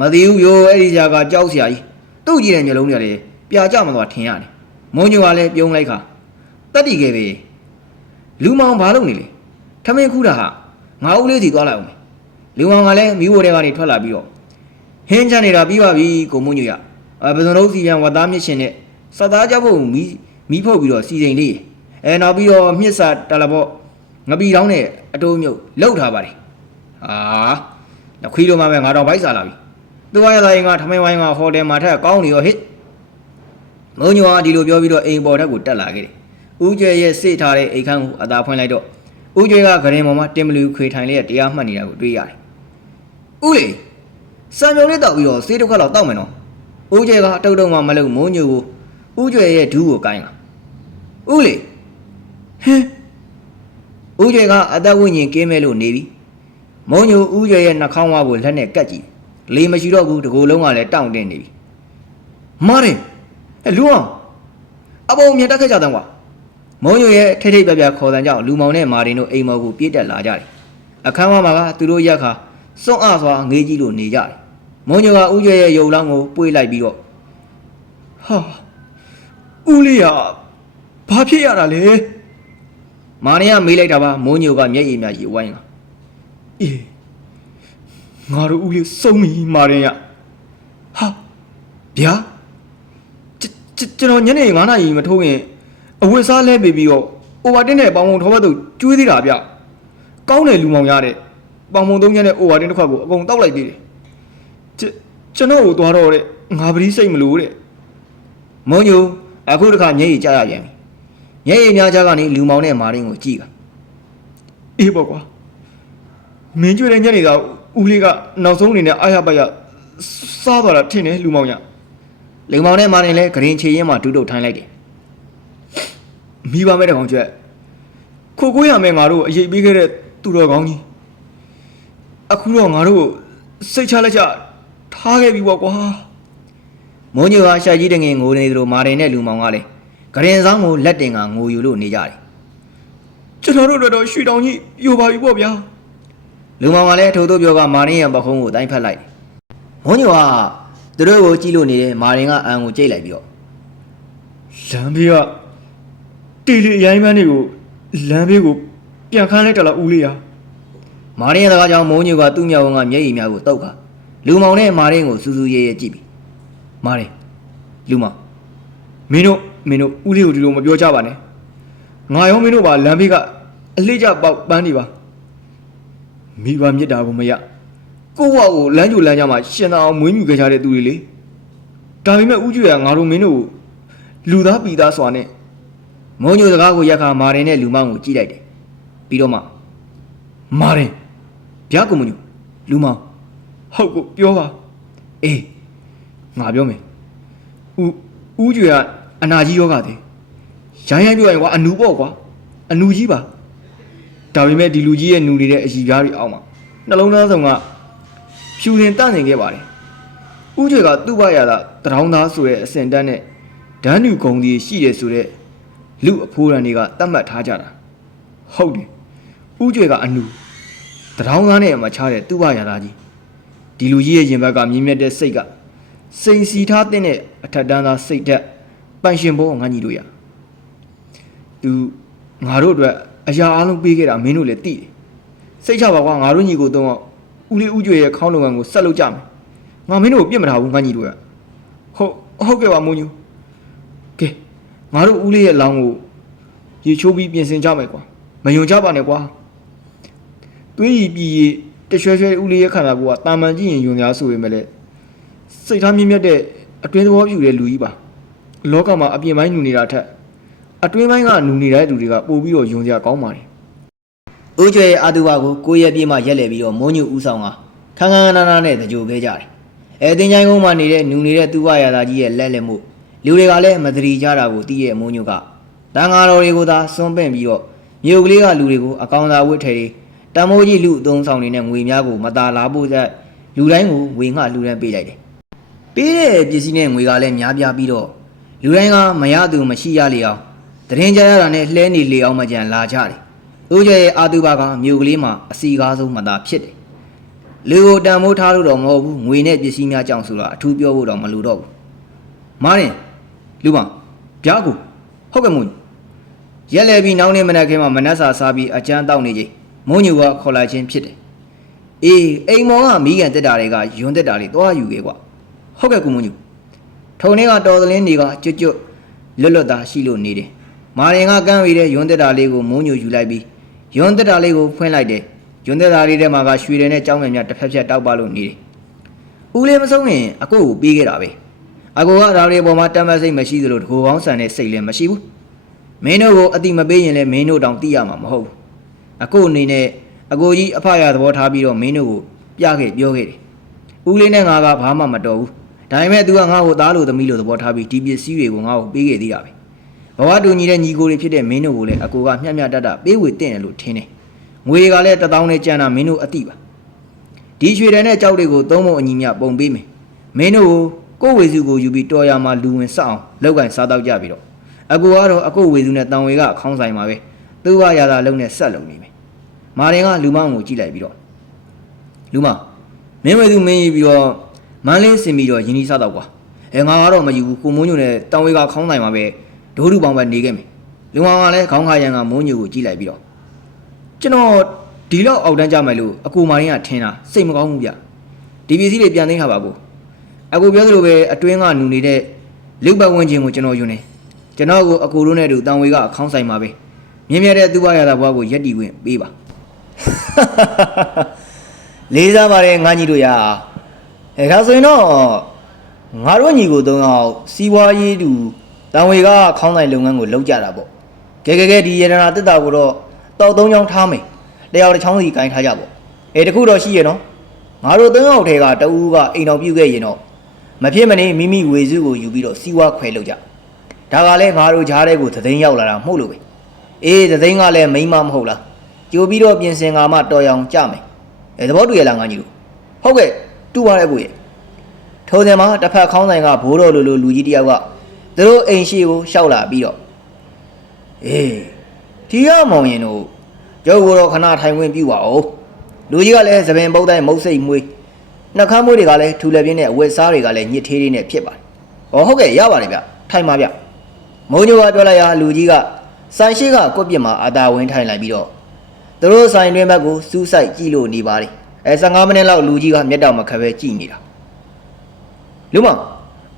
မသိဘူးရောအဲ့ဒီကြာကကြောက်ဆရာကြီးသူ့ကြည့်တဲ့မျက်လုံးတွေလည်းပြာကျမသွားထင်ရတယ်မုံညိုကလည်းပြုံးလိုက်ခါတက်တီခဲ့ပဲလူမောင်ဘာလုပ်နေလဲထမင်းခူးတာဟာငါဦးလေးစီသွားလိုက်အောင်မယ်လူမောင်ကလည်းမိဘတွေကနေထွက်လာပြီးတော့ဟင်းချမ်းနေတာပြီးပါပြီကိုမုံညိုရဘယ်စုံလုံးစီပြန်ဝတ်သားမြင့်ရှင်နဲ့စက်သားကြဖို့မီးဖုတ်ပြီးတော့စီစိန်လေးနောက်ပြီးတော့မြစ်စာတလဘော့ငပီတောင်းနဲ့အတိုးမြုပ်လှုပ်ထားပါတယ်ခွေးတို့မှပဲငါတော့ဗိုက်စားလာပြီသူဝါရသားရင်ကထမင်းဝိုင်းကဟိုတယ်မှာထက်ကောင်းနေရောဟစ်မုံညိုကဒီလိုပြောပြီးတော့အိမ်ပေါ်ထက်ကိုတက်လာခဲ့တယ်ဦးကျွဲရဲ့စိတ်ထားတဲ့အိမ်ခန်းကိုအသာဖွင့်လိုက်တော့ဦးကျွဲကဂရင်ပေါ်မှာတင်မလူခွေထိုင်လေးတရားမှတ်နေတာကိုတွေ့ရတယ်ဦးလေစံပြုံလေးတောက်ပြီးတော့ဆေးတစ်ခွက်လောက်တောက်မယ်နော်ဦးကျွဲကအတုတ်တုံမှမလုပ်မုံညိုကိုဦးကျွဲရဲ့ဒူးကိုကိုင်းလာဦးလေဟင်းဦးကျွဲကအသက်ဝိညာဉ်ကင်းမဲ့လို့နေပြီမုံညိုဦးကျွဲရဲ့နှာခေါင်းဝါကိုလက်နဲ့ကတ်ကြည့်လေမရှိတော့ဘူးတကူလုံးကလည်းတောင့်တင်းနေပြီမားတယ်လူအောင်အပေါ်မြင်တက်ခဲ့ကြတယ်ကွာမုံညိုရဲ့ထိတ်ထိတ်ပြပြခေါ်တဲ့ကြောင့်လူမောင်နဲ့မာတင်တို့အိမ်မော်ကိုပြေးတက်လာကြတယ်အခန်းဝမှာကသူတို့ရက်ခါစွန့်အားစွာငေးကြီးလို့နေကြတယ်မုံညိုကဦးကျွဲရဲ့ရုပ်လောင်းကိုပွေးလိုက်ပြီးတော့ဦးလေးကဘာဖြစ်ရတာလဲမာနေကမေးလိုက်တာပါမုံညိုကမျက်ရည်များရေဝိုင်းလာအေးငါတို့ဦးလေးစုံပြီမာရင်ရဗျာကျွန်တော်ညနေ9 နာရီမထိုးခင်အဝတ်စားလဲပေးပြီးတော့အိုဗာတင်းနဲ့ပေါင်ပုံထောဘက်သို့ကျွေးသေးတာဗျကောင်းတယ်လူမောင်ရတဲ့ပေါင်ပုံ3ရက်နဲ့အိုဗာတင်းတစ်ခွက်ကိုအကုန်တောက်လိုက်သေးတယ်ကျွန်တော်ကိုသွားတော့တဲ့ငါပရိစိတ်မလို့တဲ့မုံညိုအခုတစ်ခါညည်ကြရပြန်ပြီညည်များကြကနေလူမောင်နဲ့မာရင်းကိုကြည့်ကအေးပေါ့ကွာမင်းကျွေးတဲ့ညနေကဦးလေးကနောက်ဆုံးအနေနဲ့အာရပါရစားသွားတာထင်တယ်လူမောင်ရလူမောင်နဲ့မာရင်းလည်းဂရင်ချေရင်မှာတူတုတ်ထိုင်းလိုက်တယ်မိပါမဲ့တဲ့ကောင်ကျွဲခိုကိုရမယ်ငါတို့အရေးပေးခဲ့တဲ့သူတော်ကောင်းကြီးအခုတော့ငါတို့စိတ်ချလက်ချထားခဲ့ပြီပေါ့ကွာမုံညိုကရှာကြီးတငင်ငိုနေသလိုမာရင်နဲ့လူမောင်ကလည်းဂရင်ဆောင်ကိုလက်တင်ကငိုယူလို့နေကြတယ်ကျွန်တော်တို့တော့ရွှေတောင်ကြီးပြိုပါပြီပေါ့ဗျာလူမောင်ကလည်းထို့သို့ပြောကမာရင်ရဲ့ပခုံးကိုတိုင်းဖက်လိုက်မုံညိုကသူတို့ကိုကြည့်လို့နေတဲ့မာရင်ကအန်ကိုကြိတ်လိုက်ပြီးတော့လမ်းဘေးကတီလီအရိုင်းပန်းတွေကိုလမ်းဘေးကိုပြန်ခန်းလိုက်တယ်လားဦးလေးဟာမာရင်ရဲ့စကားကြောင့်မုံညိုကသူ့မြောက်ကမျက်ရည်များကိုတုတ်ခါလူမောင်နဲ့မာရင်ကိုစူးစူးရဲရဲကြည့်ပြီးမာရင်လူမောင်မင်းတို့ဦးလေးကိုဒီလိုမပြောကြပါနဲ့ငါရောမင်းတို့ပါလမ်းဘေးကအလှည့်ကျပေါက်ပန်းနေပါမိဘမြစ်တာကိုမရကိုယ့်ဘဝကိုလမ်းကြိုလမ်းကြမှာရှင်သာအောင်မွေးမြူခဲ့ကြတဲ့သူတွေလေဒါပေမဲ့ဦးကျွေကငါတို့မင်းတို့လူသားပြည်သားစွာနဲ့မုံညိုစကားကိုရက်ခါမာရင်နဲ့လူမောင်ကိုကြည့်လိုက်တယ်ပြီးတော့မှမာရင်ဗျာကိုမညိုလူမောင်ဟုတ်ကိုပြောပါအေးငါပြောမယ်ဦးကျွေကအနာကြီးယောဂသည် ရိုင်းရိုင်းပြောရင်ကွာအနူပေါ့ကွာအနူကြီးပါဒါပေမဲ့ဒီလူကြီးရဲ့နူနေတဲ့အကြီးပြားတွေအောက်မှာနှလုံးသားဆောင်ကဖြူရင်တန့်နေခဲ့ပါတယ်ဥကျွေကသူ့ဘရတာတရောင်းသားဆိုတဲ့အစင်တန်းနဲ့ဒန်းနူကုံကြီးရှိတယ်ဆိုတဲ့လူအဖိုးရန်တွေကတတ်မှတ်ထားကြတာဟုတ်တယ်ဥကျွေကအနူတရောင်းသားနဲ့အမချတဲ့သူ့ဘရတာကြီးဒီလူကြီးရဲ့ရင်ဘက်ကမြင့်မြတ်တဲ့စိတ်ကစိန်စီထားတဲ့အထက်တန်းသားစိတ်ဓာတ်ပန်ရှင်ဘောငန်းကြီးတို့ရသူငါတို့အတွက်အရာအလုံးပေးခဲ့တာမင်းတို့လည်းသိတယ်စိတ်ချပါကွာငါတို့ညီကိုတော့ဦးလေးဦးကျွေရဲ့ခေါင်းလုံကန်ကိုဆက်လုပ်ကြမယ်ငါမင်းတို့ကိုပြစ်မထားဘူးငန်းကြီးတို့ရဟုတ်ကဲ့ပါမိုးညူကဲငါတို့ဦးလေးရဲ့လောင်းကိုရေချိုးပြီးပြင်ဆင်ကြမယ်ကွာမယုံကြပါနဲ့ကွာသွေးရည်ပြည်ရည်တရွှဲရွှဲဦးလေးရဲ့ခန္ဓာကိုယ်ကတာမန်ကြည့်ရင်ယုံများဆိုပေမဲ့လည်းစိတ်ထားမြင့်မြတ်တဲ့အတွင်းသဘောပြူတဲ့လူကြီးပါလောကမှာအပြင်ပိုင်းနူနေတာထက်အတွင်းပိုင်းကနူနေတဲ့လူတွေကပို့ပြီးတော့ယုံကြကောင်းပါတယ်။ဦးကျွေရဲ့အာတူဘာကိုကိုရက်ပြေးမှရက်လဲပြီးတော့မိုးညူဦးဆောင်ကခန်းခန်းနာနာနဲ့တကြိုခဲ့ကြတယ်။တင်ချိုင်းကုန်းမှာနေတဲ့နူနေတဲ့သူ့ဘရတာကြီးရဲ့လက်လက်မှုလူတွေကလည်းမတရီကြတာကိုသိရဲ့မိုးညူကတန်ဃာတော်တွေကိုသာစွန့်ပင့်ပြီးတော့မြို့ကလေးကလူတွေကိုအကောင်သာဝတ်ထဲတွေတံမိုးကြီးလူအုံဆောင်နေတဲ့ငွေများကိုမตาလာဖို့တဲ့လူတိုင်းကိုငွေငှလူတန်းပေးလိုက်တယ်။ပေးတဲ့ပစ္စည်းနဲ့ငွေကလည်းများပြားပြီးတော့လူတိုင်းကမရသူမရှိရလေအောင်တရင်ကြရတာနဲ့လှဲနေလေအောင်မကြံလာကြတယ်။ဦးကျွေရဲ့အာတူဘာကမြို့ကလေးမှာအစီကားဆုံးမตาဖြစ်တယ်။လူကိုတန်မိုးထားလို့တော့မဟုတ်ဘူးငွေနဲ့ပစ္စည်းများကြောင့်ဆိုတာအထူးပြောဖို့တော့မလိုတော့ဘူး။မားရင်လူမပြားကိုဟုတ်ကဲ့မို့ရက်လဲပြီးနောက်နေ့မနက်ခင်းမှာမနက်စာစားပြီးအကျန်းတောက်နေချိန်မိုးညူကခေါ်လာခြင်းဖြစ်တယ်။အေးအိမ်မောင်ကမိကန်တက်တာတွေကယွန်းတက်တာတွေသွားယူခဲ့ကွာ။ဟုတ်ကဲ့ကူမိုးညူထုံနေကတော်သလင်းတွေကကျွတ်ကျွတ်လွတ်လွတ်သားရှိလို့နေတယ်။မာရင်ကကမ်းဝေးတဲ့ယွန်းတက်တာလေးကိုမိုးညူယူလိုက်ပြီးယွန်းတက်တာလေးကိုဖွင့်လိုက်တယ်။ယွန်းတက်တာလေးထဲမှာကရွှေတယ်နဲ့ကြောင်းမယ်များတစ်ဖက်ဖက်တောက်ပါလို့နေတယ်။ဦးလေးမဆုံးရင်အကိုကိုပေးခဲ့တာပဲ။အကိုကဒါတွေပေါ်မှာတမ်းမစိတ်မရှိသလိုတကူကောင်းဆန်တဲ့စိတ်လည်းမရှိဘူး။မင်းတို့ကိုအတိမပေးရင်လည်းမင်းတို့တောင်သိရမှာမဟုတ်ဘူး။အကိုအနေနဲ့အကိုကြီးအဖရသဘောထားပြီးတော့မင်းတို့ကိုပြခဲ့ပြောခဲ့တယ်။ဦးလေးနဲ့ငါကဘာမှမတော်ဘူး။ဒါပေမဲ့ तू ကငါ့ကိုသားလို့သမီးလို့သဘောထားပြီးဒီပစ္စည်းတွေကိုငါ့ကိုပေးခဲ့သေးတာပဲ။ဘဝတူညီတဲ့ညီကိုတွေဖြစ်တဲ့မင်းတို့ကိုလည်းအကိုကမျှမျှတတပေးဝေတင်တယ်လို့ထင်တယ်။ငွေတွေကလည်း1000နဲ့ကျန်တာမင်းတို့အတိပါ။ဒီရွှေတယ်နဲ့ကြောက်တွေကိုသုံးဖို့အညီမျှပုံပေးမယ်။မင်းတို့ကိုဝေစုကိုယူပြီးတော်ရမှာလူဝင်စအောင်လောက်ကင်စားတော့ကြပြီးတော့အကိုကတော့အကိုဝေစုနဲ့တန်ဝေကအခေါင်းဆိုင်မှာပဲသူ့ဘရတာလုံးနဲ့ဆက်လုံနေမယ်။မာရင်ကလူမောင်းကိုကြည့်လိုက်ပြီးတော့လူမမင်းဝေစုမင်းရေးပြီးတော့မန်းလေးစင်ပြီးတော့ယင်းဒီစားတော့ကွာငါကတော့မယူဘူးကိုမိုးညိုနဲ့တန်ဝေကခေါင်းဆိုင်မှာပဲဒိုးတူပေါင်းပဲနေခဲ့မယ်လူမောင်ကလည်းခေါင်းခါရန်ကမိုးညိုကိုကြည့်လိုက်ပြီးတော့ကျွန်တော်ဒီလောက်အောက်တန်းကြမယ်လို့အကိုမာရင်ကထင်တာစိတ်မကောင်းဘူးဗျဒီပစ္စည်းတွေပြန်သိမ်းထားပါကိုအကိုပြောသလိုပဲအတွင်းကနူနေတဲ့လူပတ်ဝန်းကျင်ကိုကျွန်တော်ယူနေကျွန်တော်ကိုအကိုတို့နဲ့တူတန်ဝေကအခေါင်းဆိုင်မှာပဲမြင်မြတဲ့သူ့ဘရတာဘွားကိုရက်တီခွင့်ပေးပါလေးစားပါတယ်ငါညီတို့ရဒါဆိုရင်တော့ငါတို့ညီကို3ယောက်စီးပွားရေးတူတန်ဝေကခေါင်းဆိုင်လုပ်ငန်းကိုလုပ်ကြတာပေါ့ကဲဒီရတနာတက်တာကိုတော့တောက်3ချောင်းထားမယ်တယောက်တစ်ချောင်းစီကိုင်းထားကြပေါ့တခုတော့ရှိရနော်ငါတို့3ယောက်ထဲကတဦးကအိမ်တော်ပြုတ်ခဲ့ရင်တော့မဖြစ်မနေမိမိဝေစုကိုယူပြီးတော့စီးပွားခွဲလုပ်ကြဒါကလည်းငါတို့ဂျားတဲ့ကိုသတင်းရောက်လာတာမဟုတ်လို့ပဲသတင်းကလည်းမိမမဟုတ်လားကြိုပြီးတော့ပြင်ဆင်ကမှတော်ရောင်ကြမယ်သဘောတူရလားငါကြီးတို့ဟုတ်ကဲ့တူပါတယ်ကိုရဲ့ထိုစဉ်မှာတစ်ဖက်ခေါင်းဆိုင်ကဘိုးတော်လိုလူကြီးတယောက်ကသူတို့အိမ်ရှိကိုရှောက်လာပြီးတော့ဒီရမောင်ရင်တို့ကျုပ်ကတော့ခဏထိုင်ခွင့်ပြုပါဦးလူကြီးကလည်းသပင်ပုတ်တိုင်းမုတ်စိတ်မွေးနှခမ်းမွေးတွေကလည်းထူလက်ပြင်းနဲ့အဝတ်စားတွေကလည်းညစ်သေးသေးနဲ့ဖြစ်ပါတယ်ဟုတ်ကဲ့ရပါတယ်ဗျထိုင်ပါဗျမုံညိုကပြောလိုက်ရလူကြီးကဆိုင်ရှိကကွက်ပြစ်မှာအာသာဝင်ထိုင်လိုက်ပြီးတော့သူတို့ဆိုင်တွင်ဘက်ကိုစူးစိုက်ကြည့်လို့နေပါတယ်15မိနစ်လောက်လူကြီးကမျက်တောင်မခက်ပဲကြည့်နေတာလူမ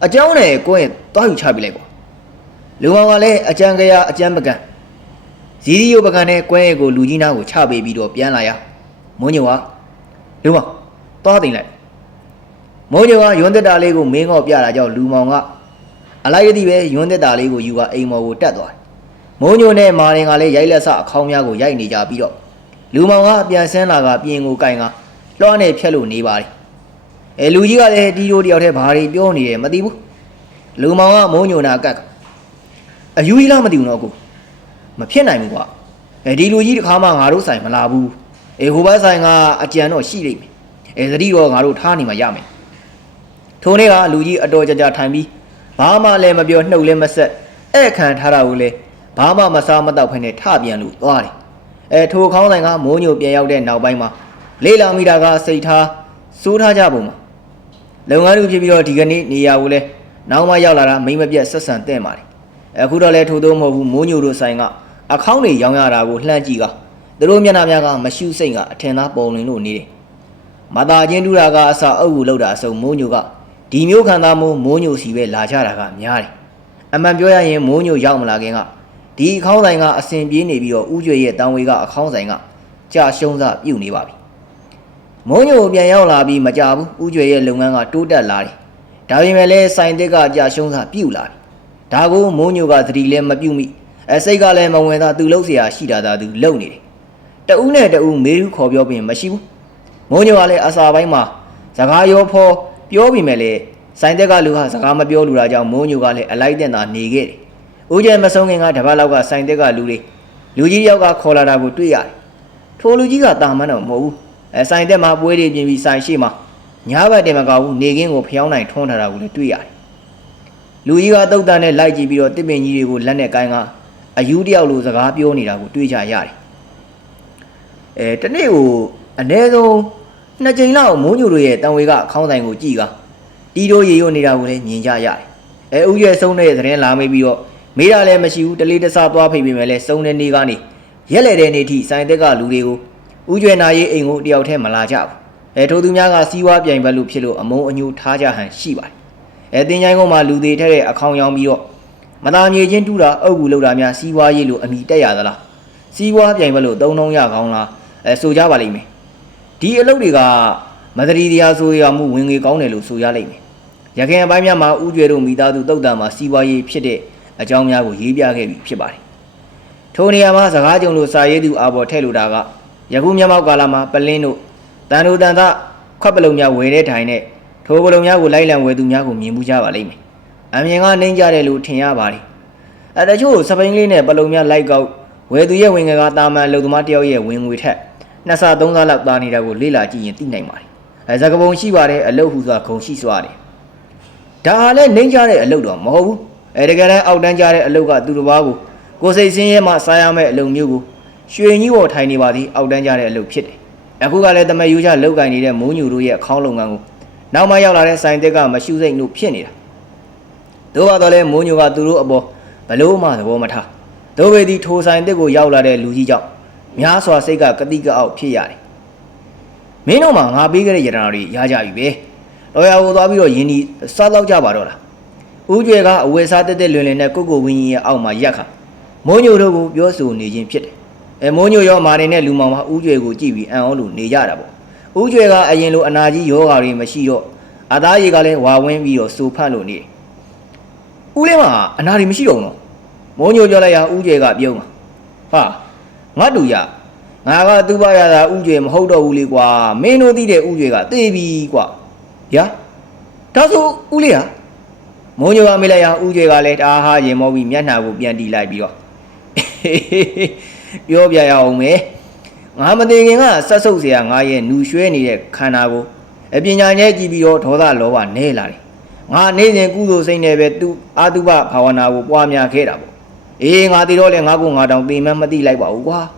အကြောင်းနဲ့ကိုယ်ရင်သွားယူချပြလိုက်ကွာလူမောင်ကလည်းအကြံကြရအကြံပကံဇီးရီယိုပကံနဲ့ကိုယ်ရဲ့ကိုလူကြီးနားကိုချပေးပြီးတော့ပြန်လာရမုံညိုကလူမသွားတင်လိုက်မုံညိုကယွန်းတက်တာလေးကိုမင်းငေါ့ပြတာကြောင့်လူမောင်ကအလိုက်ရသည်ပဲယွန်းတက်တာလေးကိုယူကအိမ်မော်ကိုတက်သွားတယ်မုံညိုနဲ့မာရင်ကလည်းရိုက်လက်ဆအခေါင်းများကိုရိုက်နေကြပြီးတော့လူမောင်ကပြန်ဆင်းလာကပြင်ကိုကင်ကလွှမ်းနေဖြက်လို့နေပါတယ်လူကြီးကလည်းဒီလိုတယောက်တည်းဘာတွေပြောနေတယ်မသိဘူးလူမောင်ကမုံညိုနာကတ် အယူကြီးလားမသိဘူးနော်ကိုမဖြစ်နိုင်ဘူးကွာဒီလူကြီးတစ်ခါမှငါတို့ဆိုင်မလာဘူးဟိုဘက်ဆိုင်ကအကြံတော့ရှိလိမ့်မယ်သတိတော့ငါတို့ထားနေမှရမယ်ထိုနေ့ကလူကြီးအတော်ကြာထိုင်ပြီးဘာမှလည်းမပြောနှုတ်လည်းမဆက်အဲ့ခံထားတာကိုလည်းဘာမှမစားမတော့ဖ ೇನೆ ထပြန်လို့သွားတယ်ထိုခေါင်းဆိုင်ကမိုးညိုပြန်ရောက်တဲ့နောက်ပိုင်းမှာလေးလာမိတာကစိတ်ထားစိုးထားကြပုံမှာလုပ်ငန်းလူဖြစ်ပြီးတော့ဒီကနေ့နေရာကိုလည်းနောက်မှရောက်လာတာမိမပြတ်ဆက်ဆံတဲ့ပါတယ်အခုတော့လည်းထို့သောမဟုတ်ဘူးမိုးညိုတို့ဆိုင်ကအခေါင်းတွေရောင်းရတာကိုလှမ်းကြည့်ကသူတို့မျက်နှာများကမရှိစိတ်ကအထင်သားပုံလင်လို့နေတယ်မသာချင်းတူတာကအစာအုပ်ကိုလောက်တာအစုံမိုးညိုကဒီမျိုးခံသားမိုးညိုစီပဲလာကြတာကများတယ်အမှန်ပြောရရင်မိုးညိုရောက်မလာခင်ကဒီအခေါင်းဆိုင်ကအစင်ပြေးနေပြီးတော့ဥကျွေရဲ့တန်ဝေကအခေါင်းဆိုင်ကကြာရှုံးစားပြုတ်နေပါပြီမိုးညိုပြန်ရောက်လာပြီးမကြဘူးဥကျွေရဲ့လုပ်ငန်းကတိုးတက်လာတယ်ဒါပေမဲ့လည်းဆိုင်တက်ကကြာရှုံးစားပြုတ်လာပြီဒါကိုမိုးညိုကသတိလည်းမပြုတ်မိစိတ်ကလည်းမဝင်သားသူလှုပ်เสียရှိတာသာသူလှုပ်နေတယ်တဦးနဲ့တဦးမေးရခေါ်ပြောပြင်မရှိဘူးမိုးညိုကလည်းအစာပိုင်းမှာစကားရောဖော်ပြောပြီးမဲ့လေဆိုင်တက်ကလူဟာစကားမပြောလူတာကြောင့်မိုးညိုကလည်းအလိုက်တဲ့သာနေခဲ့တယ်ဦးကျဲမဆုံးခင်ကတပတ်လောက်ကဆိုင်တက်ကလူကြီးယောက်ကခေါ်လာတာကိုတွေ့ရတယ်ထိုလူကြီးကတာမန်းတော့မဟုတ်ဘူးဆိုင်တက်မှာပွဲတွေပြင်ပြီးဆိုင်ရှိမှာညာဘက်တင်မကဘူးနေကင်းကိုဖျောင်းနိုင်ထွန်းထားတာကိုလည်းတွေ့ရတယ်လူကြီးကတုတ်တန်နဲ့လိုက်ကြည့်ပြီးတော့တစ်ပင်ကြီးတွေကိုလက်နဲ့ကိုင်းကအယူတယောက်လိုစကားပြောနေတာကိုတွေ့ကြရတယ်တနေ့ကိုအနည်းဆုံး2ကြိမ်လောက်မိုးညိုတို့ရဲ့တန်ဝေကအခေါင်းဆိုင်ကိုကြည့်ကတီးတိုးရေရွနေတာကိုလည်းမြင်ကြရတယ်ဥရဲ့ဆုံးတဲ့သတင်းလာမေးပြီးတော့မေးတာလည်းမရှိဘူးတလေးတစားသွားဖိပြီးမယ်လဲစုံတဲ့နေ့ကနေရက်လေတဲ့နေ့ထိဆိုင်တက်ကလူတွေကိုဥကျွေနာရေးအိမ်ကိုတယောက်တည်းမလာကြဘူးထိုသူများကစီးပွားပြိုင်ဘက်လို့ဖြစ်လို့အမုံအညိုထားကြဟန်ရှိပါတယ်တင်ချိုင်းကုန်းမှာလူတွေထက်တဲ့အခေါင်ရောင်ပြီးတော့မသားမြေချင်းတူတာအုပ်ကူလောက်တာများစီးပွားရေးလို့အမိတက်ရသလားစီးပွားပြိုင်ဘက်လို့သုံးရကောင်းလားဆိုကြပါလိမ့်မယ်ဒီအလုပ်တွေကမသတိတရားဆိုရမှုဝင်ငွေကောင်းတယ်လို့ဆိုရလိမ့်မယ်ရခိုင်အပိုင်းများမှာဥကျွေတို့မိသားစုတုတ်တန်မှာစီးပွားရေးဖြစ်တဲ့အကြောင်းများကိုရေးပြခဲ့ပြီးဖြစ်ပါတယ်ထိုနေရာမှာစကားကြုံလို့စာရေးသူအာဘော်ထဲ့လို့တာကယခုမျက်မှောက်ကာလမှာပလင်းတို့တန်တို့တန်သခွက်ပလုံများဝယ်တဲ့ထိုင်နဲ့ထိုပလုံများကိုလိုက်လံဝယ်သူများကိုမြင်မှုကြပါလိမ့်မယ်အမြင်ကနှိမ့်ကြတယ်လို့ထင်ရပါတယ်တချို့စပိန်လေးနဲ့ပလုံများလိုက်ကောက်ဝယ်သူရဲ့ဝင်ငွေကတာမန်လုံသမားတယောက်ရဲ့ဝင်ငွေထက်2ဆ3ဆလောက်သားနေတာကိုလေ့လာကြည့်ရင်သိနိုင်ပါတယ်ဇကပုံရှိပါတယ်အလုတ်ဟူစွာဂုံရှိစွာတယ်ဒါလည်းနှိမ့်ကြတဲ့အလုတ်တော့မဟုတ်ဘူးတကယ်တမ်းအောက်တန်းကြတဲ့အလုတ်ကသူတစ်ပါးကိုစိတ်ဆင်းရဲမှစားရမယ့်အလုပ်မျိုးကိုရွှေကြီးပေါ်ထိုင်နေပါသည်အောက်တန်းကြတဲ့အလုပ်ဖြစ်တယ်အခုကလည်းတမယိုးချလောက်ကင်နေတဲ့မိုးညိုတို့ရဲ့အခေါင်းလုပ်ငန်းကိုနောက်မှရောက်လာတဲ့ဆိုင်တက်ကမရှိစိတ်လို့ဖြစ်နေတာတို့ပါတော့လဲမိုးညိုကသူတို့အပေါ်ဘလို့မှသဘောမထားတို့ပဲဒီထိုဆိုင်တက်ကိုရောက်လာတဲ့လူကြီးကြောင့်များစွာစိတ်ကကတိကအောက်ဖြစ်ရတယ်မင်းတို့မှငါပေးခဲ့တဲ့ယတနာတွေရကြပြီပဲတော်ရကိုသွားပြီးတော့ယင်းဒီစားတော့ကြပါတော့လားဦးကျွေကအဝယ်စားတက်တက်လွင်လွင်နဲ့ကိုဝင်းကြီးရဲ့အောက်မှာရက်ခါမိုးညိုတို့ကိုပြောဆိုနေခြင်းဖြစ်တယ်မိုးညိုရောမာနေနဲ့လူမောင်မှာဦးကျွေကိုကြည့်ပြီးအံ့ဩလို့နေကြတာပေါ့ဦးကျွေကအရင်လိုအနာကြီးယောဂါတွေမရှိတော့အသားရည်ကလည်းဝါဝင်းပြီးတော့စူဖတ်လို့နေတယ်ဦးလေးမှာအနာတွေမရှိတော့ဘူးနော်မိုးညိုပြောလိုက်ရဦးကျွေကပြုံးမှာဟာငါတူရငါကသူ့ဘာရတာဦးကျွေမဟုတ်တော့ဘူးလေကွာမင်းတို့သိတဲ့ဦးကျွေကသေပြီကွာဗျာဒါဆိုဦးလေးဟာမိုးညိုကမေးလိုက်ရဦးကျွေကလည်းတာဟာရင်မောပြီးမျက်နှာကိုပြန်တီးလိုက်ပြီးတော့ပြောပြရအောင်မယ်ငါမသိခင်ကဆက်ဆုပ်เสียငါရဲ့နူရွှဲနေတဲ့ခန္ဓာကိုပညာဉာဏ်ကြည့်ပြီးတော့ဒေါသလောဘနဲလာတယ်ငါနေစဉ်ကုသိုလ်စိတ်နဲ့ပဲသူအာတုပဘာဝနာကိုပွားများခဲ့တာပေါ့ငါသိတော့လဲငါကိုငါတောင်သိမှမသိလိုက်ပါဘူးကွာ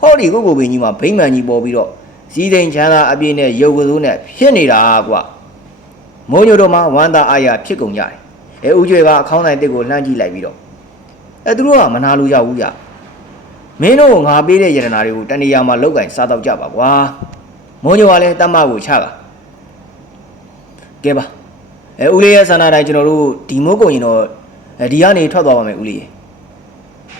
ဟောဒီကိုပင်ကြီးမှာဗိမ္မာန်ကြီးပေါ်ပြီးတော့စီးစိမ်ချမ်းသာအပြည့်နဲ့ရုပ်ကစိုးနဲ့ဖြစ်နေတာကွာမိုးညိုတို့မှာဝမ်းသာအားရဖြစ်ကုန်ကြတယ်ဦးကျွေကအခေါင်းတိုင်းတစ်ကိုလှမ်းကြည့်လိုက်ပြီးတော့သူတို့ကမနာလို့ရဘူးကြမင်းတို့ငါပေးတဲ့ယတနာတွေကိုတဏှာမှာလောက်ကင်စားတော့ကြပါကွာမိုးညိုကလည်းတတ်မကိုချတာကဲပါဦးလေးရဲ့ဆန္ဒတိုင်းကျွန်တော်တို့ဒီမိုးကုန်ရင်တော့ဒီကနေထွက်သွားပါမယ်ဦးလေ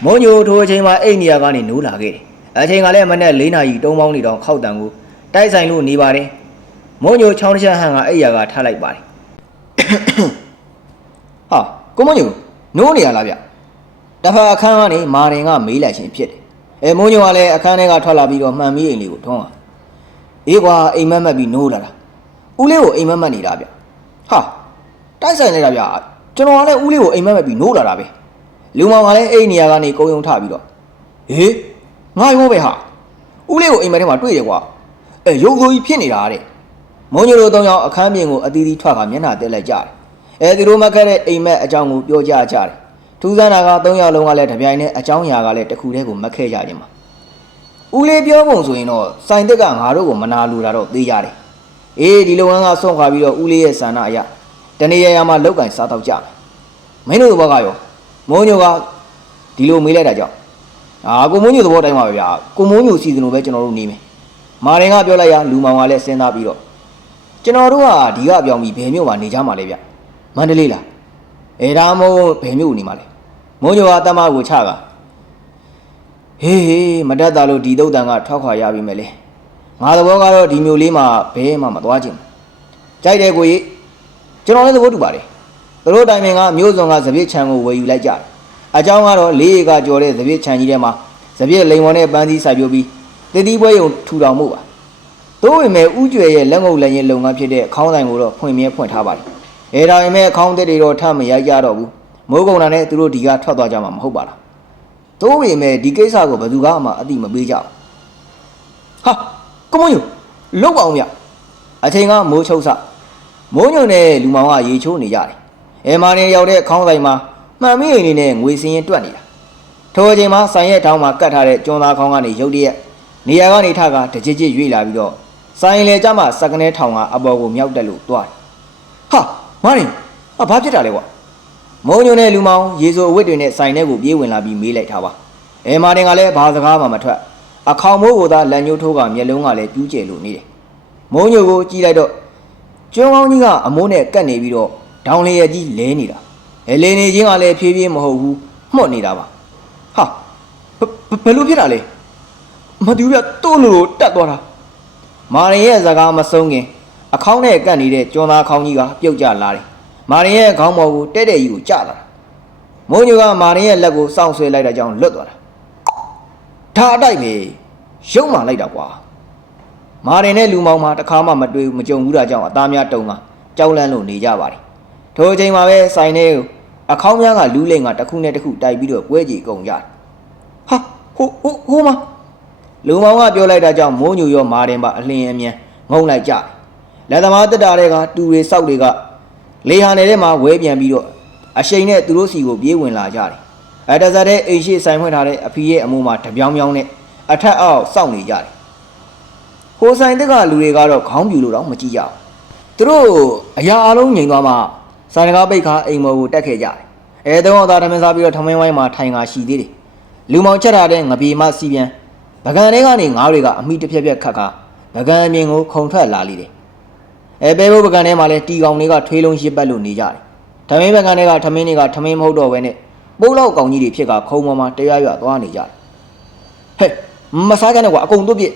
းမိုးညိုထိုအချိန်မှာအိတ်နေရာကနေနိုးလာခဲ့တယ်အချိန်ကလည်းမနေ့4နာရီ3ပေါင်းနေတောင်ခောက်တန်ကိုတိုက်ဆိုင်လို့နေပါတယ်မိုးညိုချောင်းတစ်ချက်ဟန်ကအိတ်ရာကထားလိုက်ပါတယ်ဟာကိုမိုးညိုနိုးနေရလားဗျတဖက်အခန်းကနေမာရင်ကမေးလိုက်ခြင်းဖြစ်တယ်မိုးညိုကလည်းအခန်းထဲကထွက်လာပြီးတော့မှန်ပြီးအိမ်လေးကိုထွန်းအေးကွာအိမ်မက်မက်ပြီးနိုးလာတာဦးလေးကိုအိမ်မက်မက်နေတာဗျဟာတိုက်ဆိုင်နေတာဗျကျွန်တော်ကလည်းဦးလေးကိုအိမ်မက်မက်ပြီးနိုးလာတာပဲ လူမောင်ကလည်းအဲ့နေရာကနေကုန်းယုံထပြီးတော့ဟေးငါရောပဲဟာဦးလေးကိုအိမ်မက်ထဲမှာတွေ့တယ်ကွာရုပ်ကိုကြီးဖြစ်နေတာတဲ့မုံညိုတို့၃ယောက်အခန်းပြင်ကိုအသီးသီးထွက်ကမျက်နှာတက်လိုက်ကြတယ်သူတို့မှတ်ခဲ့တဲ့အိမ်မက်အကြောင်းကိုပြောကြကြတယ်ထူးဆန်းတာက၃ယောက်လုံးကလည်းတပြိုင်တည်းအကြောင်းအရာကလည်းတစ်ခုတည်းကိုမှတ်ခဲ့ကြခြင်းပါဦးလေးပြောပုံဆိုရင်တော့စိုင်တက်ကငါတို့ကိုမနာလိုတာတော့သိရတယ်ဒီလုပ်ငန်းကဆုံးခွာပြီးတော့ဦးလေးရဲ့ဆန္ဒအရတနေ့ရမှာလောက်ကင်စားတော့ကြမယ်မင်းတို့ဘောကရောမုံညိုကဒီလိုမေးလိုက်တာကြောင့်ကိုမုံညိုသဘောတိုင်းပါပဲဗျာကိုမုံညိုစီစဉ်လို့ပဲကျွန်တော်တို့နေမယ်မာရင်ကပြောလိုက်ရလူမောင်ကလည်းစဉ်းစားပြီးတော့ကျွန်တော်တို့ကဒီကပြောင်းပြီးဘယ်မြို့မှာနေကြမှာလဲဗျမန္တလေးလားဒါမှမဟုတ်ဘယ်မြို့နေမှာလဲမုံညိုကတမကိုချကဟေးမတတ်တာလို့ဒီတုတ်တန်ကထောက်ခွာရပြီမယ်လေငါသဘောကတော့ဒီမျိုးလေးမှာဘဲမှမသွားခြင်းကြိုက်တယ်ကိုကြီးကျွန်တော်လည်းသဘောတူပါတယ်သူတို့တိုင်ပင်ကမျိုးစုံကသပြစ်ချံကိုဝယ်ယူလိုက်ကြတယ်အကြောင်းကတော့၄ရေကကြော်တဲ့သပြစ်ချံကြီးထဲမှာသပြစ်လိန်ဝင်နဲ့ပန်းသီးစိုက်ပျိုးပြီးတည်တည်ပွဲယုံထူထောင်မှုပါသို့ပေမဲ့ဥကျွေရဲ့လက်ငုပ်လက်ရင်လုပ်ငန်းဖြစ်တဲ့ခေါင်းဆိုင်ကိုတော့ဖွင့်မြဲဖွင့်ထားပါတယ်ဒါပေမဲ့ခေါင်းသက်တွေတော့ထပ်မရိုက်ကြတော့ဘူးမိုးကုံတာနဲ့သူတို့ဒီကထွက်သွားကြမှာမဟုတ်ပါလားသို့ပေမဲ့ဒီကိစ္စကိုဘယ်သူမှအတိမပေးကြဘူးဟာကမုံညိုလောက်ပါအောင်ဗျအချိန်ကမိုးချုပ်စမိုးညိုနဲ့လူမောင်ကရေချိုးနေကြတယ်မာနေရောက်တဲ့ခေါင်းဆိုင်မှာမှန်မိအိမ်နေနဲ့ငွေစင်းရင်တွက်နေတာထိုအချိန်မှာဆိုင်ရဲ့ထောင်းမှာကတ်ထားတဲ့ကျွန်းသားခေါင်းကနေရုတ်တရက်နေရာကနေထကတကြစ်ကြစ်ရွေ့လာပြီးတော့ဆိုင်လေကြမှာစကနေထောင်ကအပေါ်ကိုမြောက်တက်လို့တွားတယ်ဟာမာနေဘာဖြစ်တာလဲကွာမုံညိုနဲ့လူမောင်ရေစိုးအဝတ်တွေနဲ့ဆိုင်ထဲကိုပြေးဝင်လာပြီးမေးလိုက်တာပါမာတင်ကလည်းဘာစကားမှမထွက်အခေါင်မိုးကိုသာလက်ညှိုးထိုးကမျက်လုံးကလည်းကျူးကျဲလို့နေတယ်မုံညိုကိုကြည့်လိုက်တော့ကျွန်းကောင်းကြီးကအမိုးနဲ့ကတ်နေပြီးတော့ဒေါင်လျက်ကြီးလဲနေတာလဲနေချင်းကလည်းဖြည်းဖြည်းမဟုတ်ဘူးမှုတ်နေတာပါဟာဘယ်လိုဖြစ်တာလဲမတူပြတိုးလို့တက်သွားတာမာရင်ရဲ့စကားမဆုံးခင်အခေါင်းနဲ့ကတ်နေတဲ့ကျွန်းသားခေါင်းကြီးကပြုတ်ကျလာတယ်မာရင်ရဲ့ခေါင်းပေါ်ကိုတဲ့ကြီးကိုကျလာတာမုံညိုကမာရင်ရဲ့လက်ကိုစောင့်ဆွဲလိုက်တာကြောင့်လွတ်သွားတာဒါအတိုက်ပဲရုံမှလိုက်တာကွာမာရင်နဲ့လူမောင်မှာတခါမှမတွေ့ဘူးမကြုံဘူးတာကြောင့်အသားများတုံကကြောက်လန့်လို့နေကြပါတယ်ထိုအချိန်မှာပဲဆိုင်ထဲကိုအခေါင်းများကလူးလိမ်ကတစ်ခုနဲ့တစ်ခုတိုက်ပြီးတော့ကွဲကြည့်ကုန်ကြတယ်ဟာဟိုမလူမောင်ကပြောလိုက်တာကြောင့်မိုးညိုရောမာရင်ပါအလင်းအမြန်ငုံလိုက်ကြတယ်လက်သမားတက်တာတွေကတူတွေစောက်တွေကလေဟာနယ်ထဲမှာဝဲပြန်ပြီးတော့အရှိန်နဲ့သူတို့စီကိုပြေးဝင်လာကြတယ်တစားတဲ့အိမ်ရှိဆိုင်ဖွင့်ထားတဲ့အဖီရဲ့အမိုးမှာတပြောင်းပြောင်းနဲ့အထက်အောက်စောင့်နေကြတယ်ဟိုဆိုင်တက်ကလူတွေကတော့ခေါင်းပြူလို့တော့မကြည့်ကြဘူးသူတို့အရာအလုံးငြိမ်သွားမှဆိုင်တကားပိတ်ခါအိမ်မော်ကိုတက်ခဲ့ကြတယ်သုံးအောင်သားထမင်းစားပြီးတော့ထမင်းဝိုင်းမှာထိုင်ငါရှိသေးတယ်လူမောင်ချက်ထားတဲ့ငပြေမစီပြန်ပကံတွေကနေငါးတွေကအမိတစ်ဖြက်ဖြက်ခတ်ခါပကံအမြင်ကိုခုံထွက်လာလိတယ်ပဲဘုတ်ပကံထဲမှာလည်းတီကောင်တွေကထွေးလုံးရစ်ပတ်လို့နေကြတယ်ထမင်းပကံတွေကထမင်းတွေကထမင်းမဟုတ်တော့ဘဲနဲ့ပိုးလောက်ကောင်ကြီးတွေဖြစ်ကခုံပေါ်မှာတရားရွသွားနေကြတယ်ဟဲ့မစားကြနဲ့ကွာအကုန်တို့ပြစ်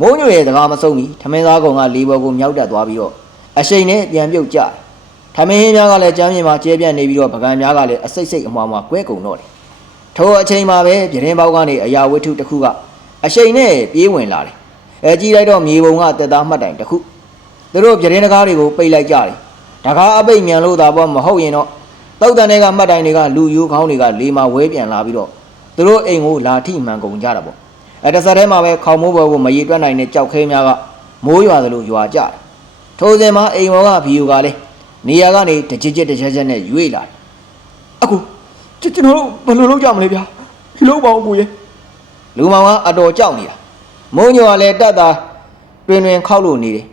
မိုးညိုရဲ့စကားမဆုံးမီထမင်းသားကောင်ကလေးဘော်ကိုမြောက်တက်သွားပြီးတော့အရှိန်နဲ့ပြန်ပြုတ်ကြတယ်ထမင်းဟင်းများကလည်းကျမ်းမြေမှာကျဲပြန့်နေပြီးတော့ပကံများကလည်းအစိတ်စိတ်အမွှားမွှားကွဲကုန်တော့တယ်ထိုအချိန်မှာပဲပြတင်းပေါက်ကနေအရာဝတ္ထုတစ်ခုကအရှိန်နဲ့ပြေးဝင်လာတယ်ကြည့်လိုက်တော့မြေပုံကတက်သားမှတ်တိုင်တစ်ခုသူတို့ပြတင်းတကားတွေကိုပိတ်လိုက်ကြတယ်တကားအပိတ်မြန်လို့သာပေါ့မဟုတ်ရင်တော့တောက်တန်တွေကမှတ်တိုင်တွေကလူယူခေါင်းတွေကလေမှာဝဲပြန်လာပြီးတော့သူတို့အိမ်ကိုလာထိမှန်ကုန်ကြတာပေါ့တဆက်တည်းမှာပဲခေါင်မိုးဘော်ကိုမရေတွက်နိုင်တဲ့ကြောက်ခဲများကမိုးရွာသလိုရွာကြတယ်ထိုစဉ်မှာအိမ်ဘော်ကဗီယိုကလည်းနေရာကနေတကြစ်ကြစ်တချက်ချက်နဲ့ရွေ့လာတယ်အခုကျွန်တော်တို့ဘယ်လိုလုပ်ကြမလဲဗျာဒီလုံးပေါင်းကိုရဲ့လူမောင်ကအတော်ကြောက်နေတာမုံညိုကလည်းတက်တာတွင်တွင်ခောက်လို့နေတယ်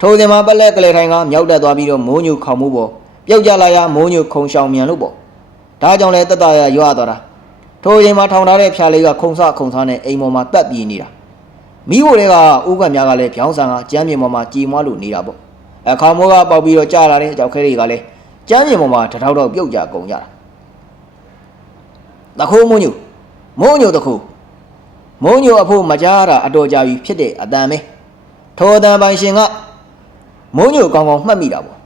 ထိုစဉ်မှာပလက်ကလေးထိုင်ကမြောက်တက်သွားပြီးတော့မိုးညိုခေါင်မိုးပေါ်ပြုတ်ကြလာရမိုးညိုခုံရှောင်မြန်လို့ပေါ့ဒါကြောင့်လဲတက်တာရရွာသွားတာထိုချိန်မှာထောင်ထားတဲ့ဖြာလေးကခုံစားနဲ့အိမ်ပေါ်မှာတက်ပြေးနေတာမိဖို့တွေကဥက္ကများကလည်းဖြောင်းဆန်ကကျမ်းမြေပေါ်မှာကြည်မွားလို့နေတာပေါ့ခေါင်မိုးကပေါက်ပြီးတော့ကြာလာတဲ့အကြောက်ခဲတွေကလည်းကျမ်းမြေပေါ်မှာတထောက်တော့ပြုတ်ကြကုန်ကြတာတခိုးမိုးညိုတခိုးမုံညိုအဖို့မကြားတာအတော်ကြာပြီဖြစ်တဲ့အတန်ပဲထိုအတန်ပိုင်ရှင်ကမုံညိုကောင်းကောင်းမှတ်မိတာပေါ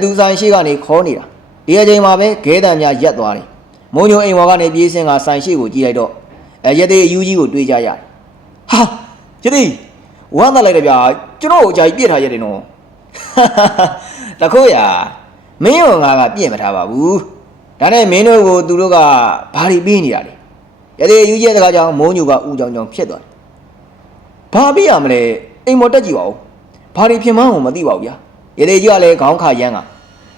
့သူဆိုင်ရှိကနေခေါ်နေတာဒီအချိန်မှာပဲခဲတံများရက်သွားတယ်မုံညိုအိမ်ဝါကနေပြေးစင်းကဆိုင်ရှိကိုကြည့်လိုက်တော့ရသေးအယူကြီးကိုတွေးကြရတယ်ဟာရသေးဝမ်းသာလိုက်တယ်ဗျာကျွန်တော်ကိုအကြာကြီးပြစ်ထားရတယ်နော်တခိုးရမင်းရောငါကပြစ်မထားပါဘူး ဒါနဲ့မင်းတို့ကိုသူတို့ကဘာတွေပြီးနေရလဲရသေးယူကြီးတဲ့တကားကြောင့်မိုးညိုကဥကြောင်ကြောင်ဖြစ်သွားတယ်ဘာပြီးရမလဲအိမ်မော်တက်ကြည့်ပါဦးဘာတွေဖြစ်မှန်းကိုမသိပါဘူးဗျာရသေးကြီးကလည်းခေါင်းခါရမ်းက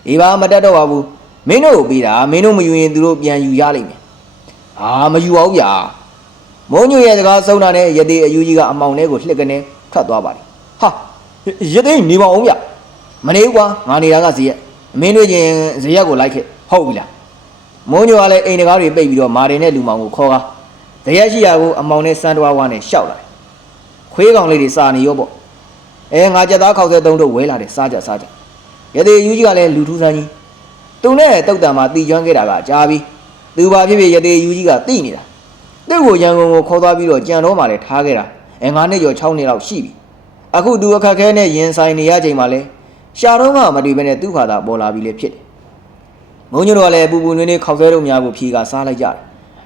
အေးပါမတက်တော့ပါဘူးမင်းတို့ကိုပြီးတာမင်းတို့မယူရင်သူတို့ပြန်ယူရလိမ့်မယ်အာမယူပါဘူးဗျာမိုးညိုရဲ့တကားဆုံးတာနဲ့ရသေးအယူကြီးကအမောင်ထဲကိုလှစ်ကနေထွက်သွားပါတယ်ဟာရသေးနေပါအောင်ဗျမနေဘူးကွာငါနေတာကဇေယျမင်းတို့ချင်းဇေယျကိုလိုက်ခဲ့ဟုတ်ပြီလားမိုးညိုကလည်းအိမ်တကားတွေပိတ်ပြီးတော့မာတင်နဲ့လူမောင်ကိုခေါ်ကားဇေယျရှိရာကိုအမောင်နဲ့စမ်းတွားဝါနဲ့ရှောက်လာတယ်ခွေးကောင်လေးတွေစာနေရောပေါ့ငါကြက်သားခောက်ဆဲသုံးတို့ဝဲလာတယ်စားကြရသေးယူကြီးကလည်းလူထူးဆန်းကြီးသူနဲ့တုတ်တံမှာတီကျွမ်းခဲ့တာကကြားပြီးသူဘာဖြစ်ဖြစ်ရသေးယူကြီးကတိနေတာသူ့ကိုရန်ကုန်ကိုခေါ်သွားပြီးတော့ကြံတော်မှာလည်းထားခဲ့တာ9နှစ်ကျော်6နှစ်လောက်ရှိပြီအခုသူအခက်ခဲနဲ့ရင်ဆိုင်နေရချိန်မှာလဲရှာတော့မှမတည်ဘဲနဲ့သူ့ခါသာပေါ်လာပြီးလေဖြစ်တယ်မုံညိုတို့ကလည်းပူပူနွေးနွေးခောက်ဆဲတို့များကိုဖြီးကစားလိုက်ကြတယ်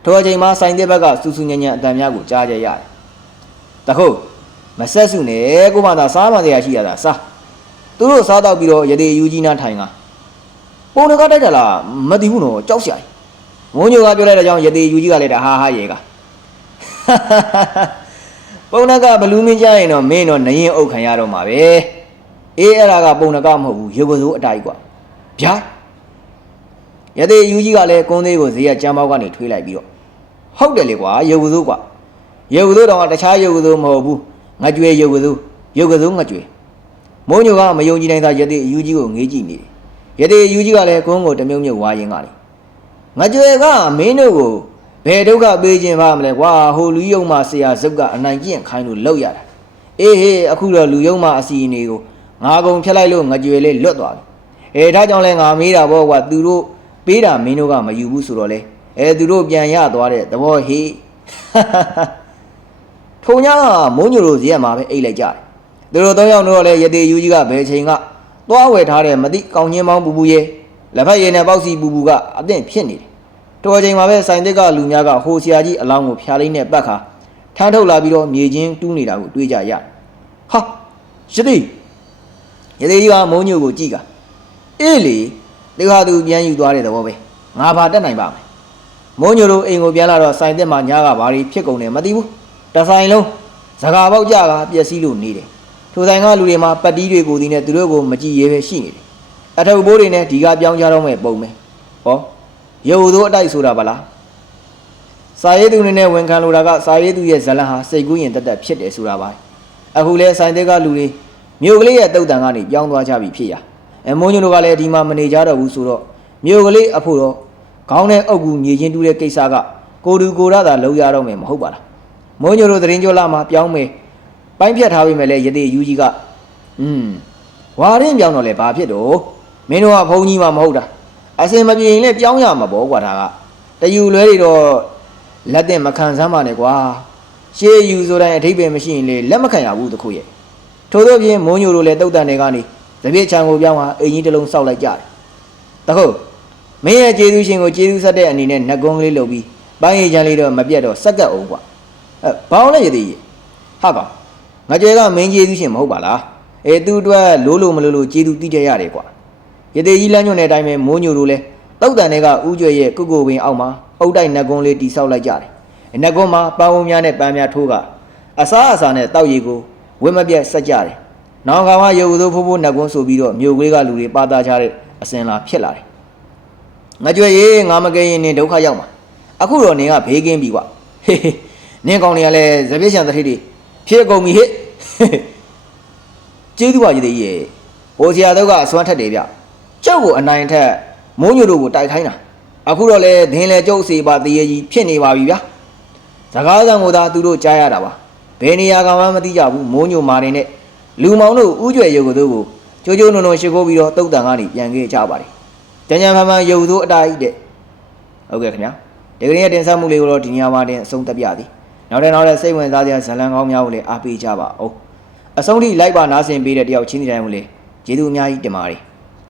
ထိုအချိန်မှာဆိုင်တဲ့ဘက်ကစူးစူးညံ့ညံ့အတန်များကိုကြားကြရတယ်တခုမဆက်စုနဲ့ကိုမသာစားမှတရားရှိရတာစားသူတို့စားတော့ပြီးတော့ရသေးယူကြီးနားထိုင်ကပုံတကားတိုက်တာလားမသိဘူးနော်ကြောက်စရာမုံညိုကပြောလိုက်တဲ့ကြောင့်ရသေးယူကြီးကလည်းဟာရေကပုံနကဘလူးမင်းကြရင်တော့မင်းတော့နရင်အုပ်ခံရတော့မှာပဲအေးအဲ့ဒါကပုံနကမဟုတ်ဘူးရေကစိုးအတားကြီးကွာဗျာရသေးယူကြီးကလည်းကုန်းသေးကိုဈေးရကျမ်းပေါက်ကနေထွေးလိုက်ပြီးတော့ဟုတ်တယ်လေကွာရေကစိုးကွာရေကစိုးတော့တခြားရေကစိုးမဟုတ်ဘူးငကြွယ်ရေကစိုးငကြွယ်မုံညိုကမယုံကြည်နိုင်သာရသေးယူကြီးကိုငေးကြည့်နေတယ်ရသေးယူကြီးကလည်းကုန်းကိုတမြုံမြုပ်ဝါရင်ကလေငကြွယ်ကမင်းတို့ကိုဘယ်ဒုက္ခပေးခြင်းပါမလဲကွာဟိုလူယုံမဆရာဇုတ်ကအနိုင်ကျင့်ခိုင်းလို့လောက်ရတာအေးဟေးအခုတော့လူယုံမအစီအနေကိုငါကုံဖြတ်လိုက်လို့ငကြွယ်လေးလွတ်သွားပြီဒါကြောင့်လဲငါမေးတာပေါ့ကွာသူတို့ပေးတာမင်းတို့ကမယူဘူးဆိုတော့လေသူတို့ပြန်ရသွားတဲ့သဘောဟေးထုံညာမုံညိုတို့ဇေယျမှာပဲအိတ်လိုက်ကြတယ်သူတို့၃ယောက်တော့လဲရသေးယူကြီးကဘယ်ချိန်ကသွားဝယ်ထားတဲ့မသိကောင်းချင်းပေါင်းပူပူရဲ့လက်ဖက်ရည်နဲ့ပေါက်စီပူပူကအသင့်ဖြစ်နေတယ်တော်ချိန်မှာပဲဆိုင်သစ်ကလူများကဟိုဆရာကြီးအလောင်းကိုဖျားလိုက်နဲ့ပတ်ခါထမ်းထုတ်လာပြီးတော့မြေချင်းတူးနေတာကိုတွေးကြရဟာရသေးကြီးကမုံညိုကိုကြည့်ကအေးလေဒီခါသူပြန်ယူသွားတဲ့သဘောပဲငါဘာတက်နိုင်ပါမယ်မုံညိုတို့အိမ်ကိုပြန်လာတော့ဆိုင်သစ်မှာညားကဘာတွေဖြစ်ကုန်တယ်မသိဘူးတဆိုင်လုံးစကားပေါက်ကြကပျက်စီးလို့နေတယ်ထိုဆိုင်ကလူတွေမှာပတ်တီးတွေကိုဒီနဲ့သူတို့ကိုမကြည့်ရဲပဲရှိနေတယ်အထုပ်ဘိုးတွေနဲ့ဒီကပြောင်းကြတော့မဲ့ပုံပဲဟောရုပ်သိုးအတိုက်ဆိုတာဗလားစာရေးသူနေနဲ့ဝန်ခံလိုတာကစာရေးသူရဲ့ဇလန်ဟာစိတ်ကူးရင်တက်တက်ဖြစ်တယ်ဆိုတာပါအခုလဲဆိုင်တဲ့ကလူတွေမြို့ကလေးရဲ့တုတ်တန်ကနေပြောင်းသွားကြပြီဖြစ်ရမုံညိုတို့ကလည်းဒီမှာမနေကြတော့ဘူးဆိုတော့မြို့ကလေးအဖို့တော့ခေါင်းနဲ့အုပ်ကူမြေချင်းတူးတဲ့ကိစ္စကကိုတူကိုရတာလုံးရတော့မယ်မဟုတ်ပါလားမုံညိုတို့သတင်းကြောလာမှာပြောင်းမယ်ပိုင်းဖြတ်ထားပြီမဲ့လဲရသေးယူကြီးကဝါရင်ပြောင်းတော့လဲဘာဖြစ်တော့မင်းတို့ကဘုံကြီးမှမဟုတ်တာအစင်မပြေရင်လည်းပြောင်းရမှာပေါ့ကွာဒါကတယူလွဲတွေတော့လက်တင်မခံစမ်းပါနဲ့ကွာရှေးယူဆိုတိုင်းအထိပ္ပယ်မရှိရင်လေလက်မခံရဘူးတခုရဲ့ထို့သောဖြင့်မုံညိုတို့လည်းတုတ်တန်တွေကနေတပြည့်ချံကိုပြောင်းသွားအိမ်ကြီးတစ်လုံးစောက်လိုက်ကြတယ်တခုမင်းရဲ့ကျေးဇူးရှင်ကိုကျေးဇူးဆက်တဲ့အနေနဲ့နှက်ကုန်းလေးလုပ်ပြီးပိုင်းရည်ချမ်းလေးတော့မပြတ်တော့စက်ကပ်အောင်ကွာဘောင်းလည်းရသေးရဲ့ဟာကောင်ငါကြွယ်ကမင်းကျေးဇူးရှင်မဟုတ်ပါလားသူ့အတွက်လို့မလို့ကျေးဇူးတိကျရတယ်ကွာရသေးကြီးလမ်းညွှန်တဲ့အတိုင်းပဲမိုးညိုတို့လဲတုတ်တန်တွေကဥကျွဲရဲ့ကုကိုပင်အောက်မှာအုတ်တိုက်နှက်ကုန်းလေးတီဆောက်လိုက်ကြတယ်နှက်ကုန်းမှာပန်းဝုံများနဲ့ပန်းများထိုးကအစားအစာနဲ့တောက်ရည်ကိုဝင်းမပြတ်ဆက်ကြတယ်နောင်ကောင်ကရုပ်သိုးဖိုးဖိုးနှက်ကုန်းဆိုပြီးတော့မြို့ကလေးကလူတွေပါသားကြတဲ့အစင်လာဖြစ်လာတယ်ငါကြွယ်ရေးငါမကဲရင်နင်ဒုက္ခရောက်မှာအခုတော့နင်ကဘေးကင်းပြီကွာဟေးနင်ကောင်တွေကလည်းဇပြည့်ရှံတထိတွေဖြစ်ကုန်ပြီဟဲ့ကျေးဇူးပါကြီးသေးရဲ့ဟိုဆရာတို့ကအစွမ်းထက်တယ်ဗျကျောက်ကိုအနိုင်ထက်မိုးညိုတို့ကိုတိုက်ခိုင်းတာအခုတော့လေဒင်းလေကျုပ်စီပါတရေကြီးဖြစ်နေပါပြီဗျာစကားဆောင်ကိုသာသူတို့ကြားရတာပါဘယ်နေရာကမှမသိကြဘူးမိုးညိုမာတင်နဲ့လူမောင်တို့ဥကျွဲရုပ်တို့ကိုကြိုးကြိုးနုံနုံရှိခိုးပြီးတော့တုတ်တန်ကနေပြန်ခဲ့ကြပါတယ်ကြံကြံဖန်ဖန်ရုပ်သိုးအတားကြီးတဲ့ဟုတ်ကဲ့ခင်ဗျာဒီကနေ့တင်ဆက်မှုလေးကိုတော့ဒီညမှာတင်အဆုံးသတ်ပြသည်နောက်တဲ့စိတ်ဝင်စားစရာဇလံကောင်းများကိုလည်းအားပေးကြပါဦးအဆုံးထိလိုက်ပါနားဆင်ပေးတဲ့တယောက်ချင်းစီတိုင်းကိုလည်းကျေးဇူးအများကြီးတင်ပါတယ်